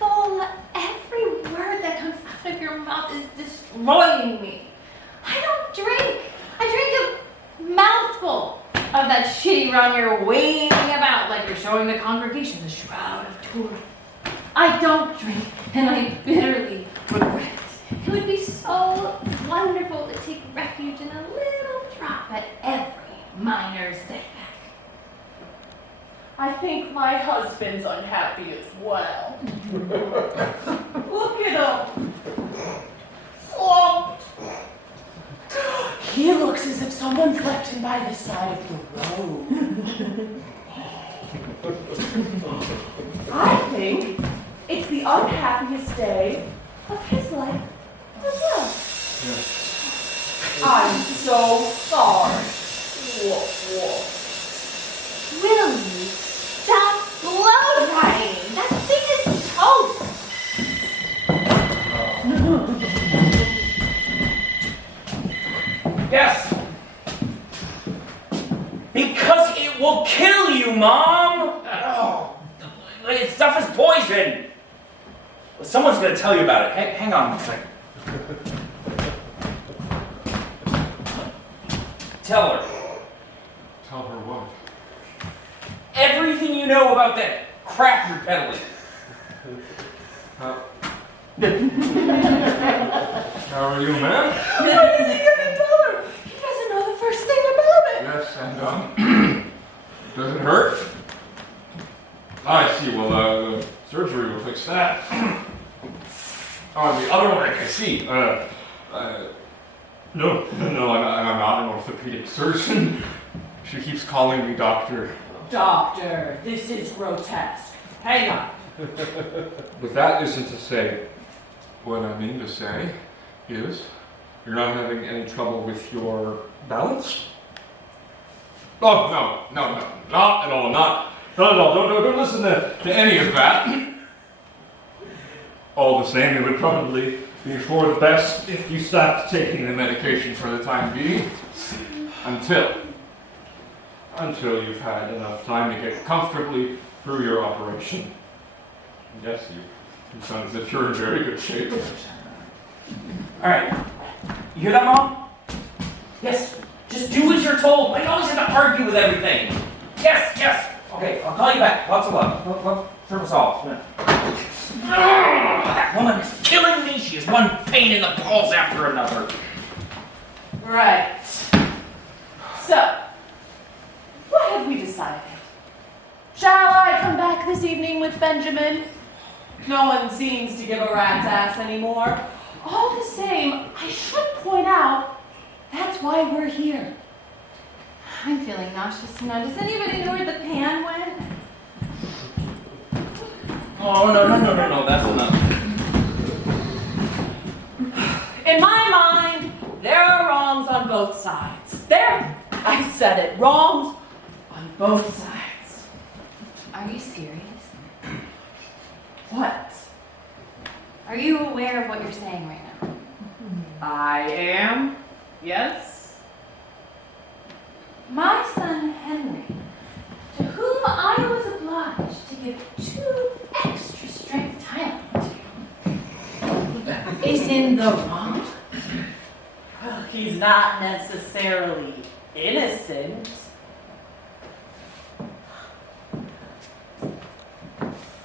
Michael, every word that comes out of your mouth is destroying me. I don't drink. I drink a mouthful of that shitty rum you're waving about like you're showing the congregation the Shroud of Turin. I don't drink, and I bitterly regret it. It would be so wonderful to take refuge in a little drop at every minor setback. I think my husband's unhappy as well. Look at him. Slumped. He looks as if someone's left him by the side of the road. I think it's the unhappiest day of his life as well. I'm so sorry. Woof, woof. Will you stop blow drying? That thing is toast. Yes. Because it will kill you, Mom. Oh, the stuff is poison. Someone's going to tell you about it. Hang on one second. Tell her. Tell her what? Everything you know about that crap you're peddling. How are you, ma'am? What is he gonna tell her? He doesn't know the first thing about it. Yes, and does it hurt? I see. Well, the surgery will fix that. Oh, the other leg, I see. No, I'm not an orthopedic surgeon. She keeps calling me doctor. Doctor, this is grotesque. Hang on. But that isn't to say. What I mean to say is, you're not having any trouble with your balance? Oh, no, not at all, not at all. Don't listen to any of that. All the same, it would probably be for the best if you stopped taking the medication for the time being, until you've had enough time to get comfortably through your operation. Yes, you sound as if you're in very good shape. All right. You hear that, Mom? Yes. Just do as you're told. Why do you always have to argue with everything? Yes. Okay, I'll call you back. Lots of love. Service off. That woman is killing me. She is one pain in the balls after another. Right. So, what have we decided? Shall I come back this evening with Benjamin? No one seems to give a rat's ass anymore. All the same, I should point out, that's why we're here. I'm feeling nauseous now. Does anybody know where the pan went? Oh, no, that's enough. In my mind, there are wrongs on both sides. There, I said it, wrongs on both sides. Are you serious? What? Are you aware of what you're saying right now? I am, yes. My son Henry, to whom I was obliged to give 2 extra strength Tylenol to, is in the wrong. Well, he's not necessarily innocent.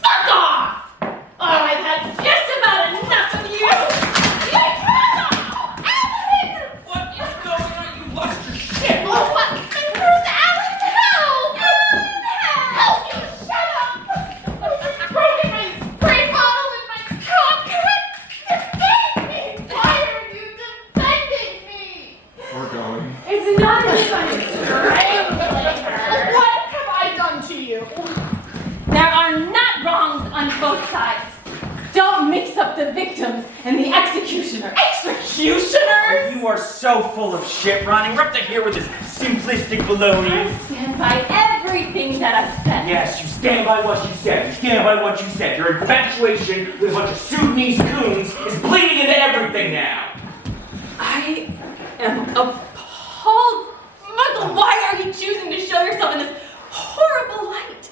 Fuck off! Oh, I've had just about enough of you! What is going on? You lost your shit. Oh, what? Where's Alan? Help! Help! You shut up! You've broken my spray bottle and my cock! Defend me! Why are you defending me? We're going. It's not as fun as strangling her. What have I done to you? There are not wrongs on both sides. Don't mix up the victims and the executioner. Executioners? You are so full of shit, Ronnie. We're up to here with this simplistic baloney. I stand by everything that I've said. Yes, you stand by what you said. You stand by what you said. Your infatuation with a bunch of Sudanese coons is bleeding into everything now. I am appalled. Michael, why are you choosing to show yourself in this horrible light?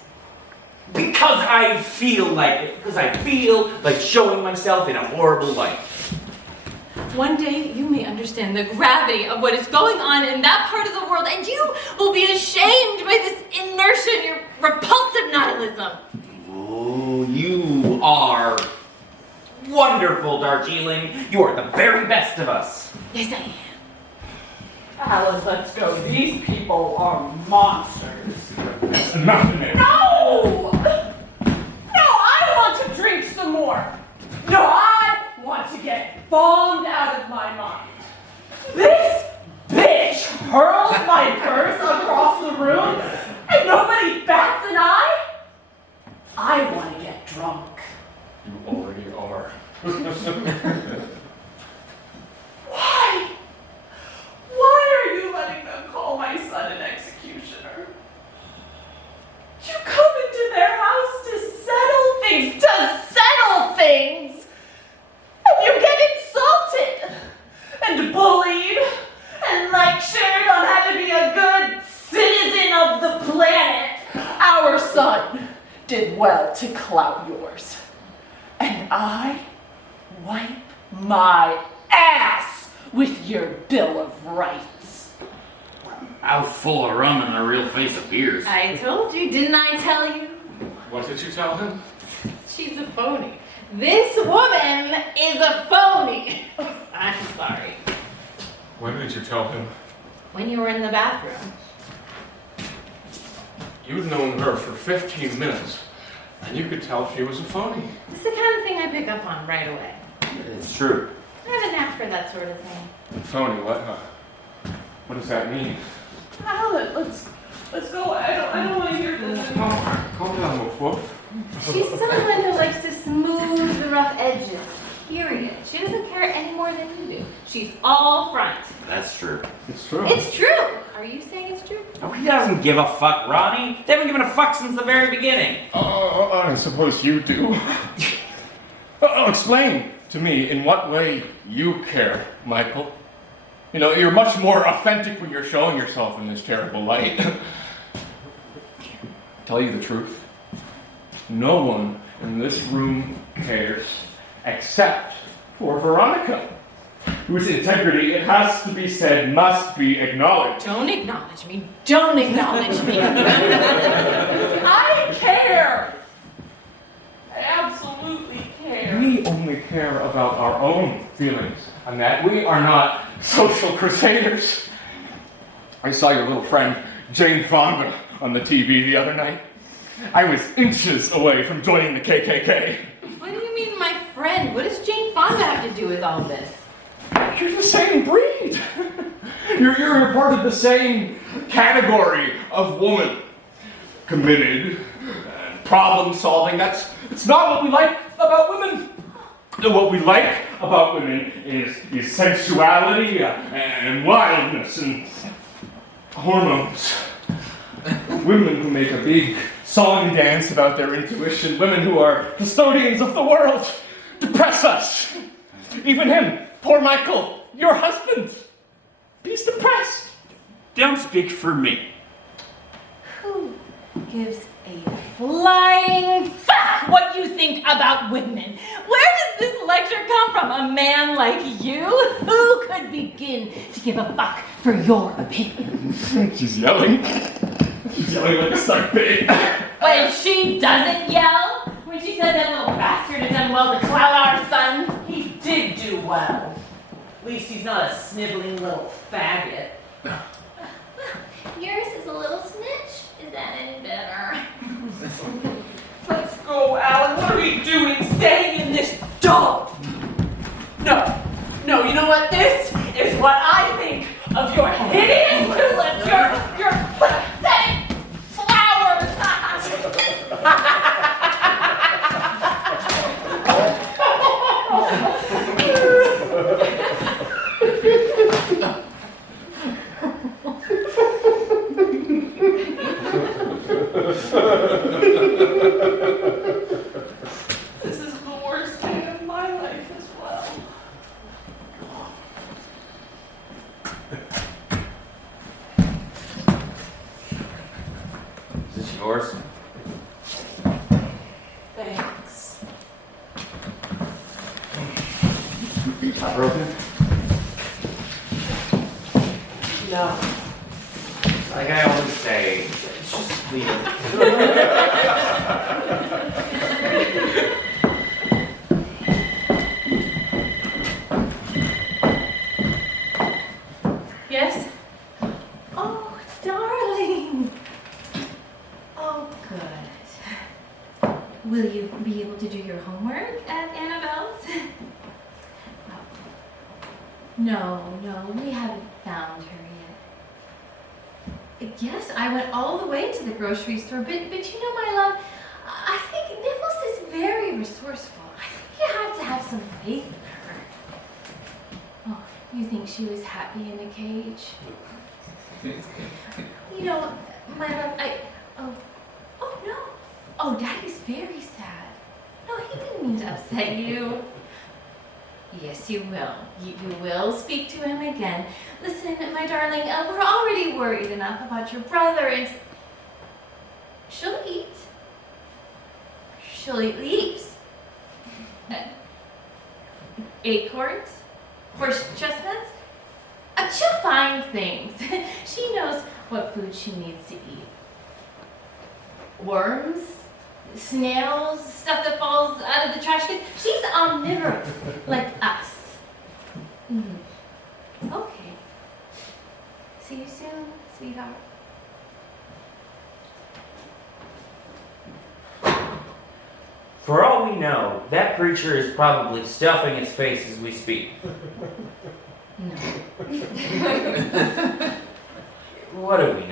Because I feel like it. Because I feel like showing myself in a horrible light. One day you may understand the gravity of what is going on in that part of the world, and you will be ashamed by this inertia and your repulsive nihilism. Oh, you are wonderful, Darjeeling. You are the very best of us. Yes, I am. Alan, let's go. These people are monsters. That's enough in there. No! No, I want to drink some more. No, I want to get bombed out of my mind. This bitch toss my purse across the room and nobody bats an eye? I want to get drunk. You already are. Why? Why are you letting them call my son an executioner? You come into their house to settle things, and you get insulted and bullied and lectured on how to be a good citizen of the planet. Our son did well to clout yours, and I wipe my ass with your Bill of Rights. Mouthful of rum and a real face of beers. I told you, didn't I tell you? What did you tell him? She's a phony. This woman is a phony. I'm sorry. When did you tell him? When you were in the bathroom. You'd known her for 15 minutes, and you could tell she was a phony. It's the kind of thing I pick up on right away. It's true. I have a knack for that sort of thing. A phony, what? What does that mean? Alan, let's go. I don't want to hear this anymore. Calm down, Wolf Wolf. She's someone who likes to smooth the rough edges, period. She doesn't care any more than you do. She's all front. That's true. It's true. It's true. Are you saying it's true? No, he doesn't give a fuck, Ronnie. They haven't given a fuck since the very beginning. I suppose you do. Explain to me in what way you care, Michael. You know, you're much more authentic when you're showing yourself in this terrible light. Tell you the truth, no one in this room cares except for Veronica, whose integrity, it has to be said, must be acknowledged. Don't acknowledge me. Don't acknowledge me. I care. I absolutely care. We only care about our own feelings, and that we are not social crusaders. I saw your little friend Jane Fonda on the TV the other night. I was inches away from joining the KKK. What do you mean, my friend? What does Jane Fonda have to do with all this? You're the same breed. You're part of the same category of woman. Committed, problem solving. It's not what we like about women. What we like about women is sensuality and wildness and hormones. Women who make a big song and dance about their intuition. Women who are custodians of the world. Depress us. Even him, poor Michael, your husband. He's depressed. Don't speak for me. Who gives a flying fuck what you think about women? Where does this lecture come from? A man like you? Who could begin to give a fuck for your opinion? She's yelling. She's yelling like a suck pig. When she doesn't yell? When she said that little bastard had done well to clout our son? He did do well. At least he's not a sniveling little faggot. Yours is a little snitch. Is that any better? Let's go, Alan. What are we doing staying in this dump? No, you know what? This is what I think of your hideous tulips, your pathetic flowers. This is the worst day of my life as well. Is this yours? Thanks. Not broken? No. Like I always say, just leave it. Yes? Oh, darling. Oh, good. Will you be able to do your homework at Annabelle's? No, we haven't found her yet. Yes, I went all the way to the grocery store, but you know, my love, I think Nichols is very resourceful. I think you have to have some faith in her. Oh, you think she was happy in a cage? You know, my love, oh no. Oh, Daddy's very sad. No, he didn't mean to upset you. Yes, you will. You will speak to him again. Listen, my darling, we're already worried enough about your brother, and she'll eat. She'll eat leaves. Acorns. Horse chestnuts. She'll find things. She knows what food she needs to eat. Worms, snails, stuff that falls out of the trash can. She's omnivorous, like us. Okay. See you soon, sweetheart. For all we know, that creature is probably stuffing its face as we speak. No. What do we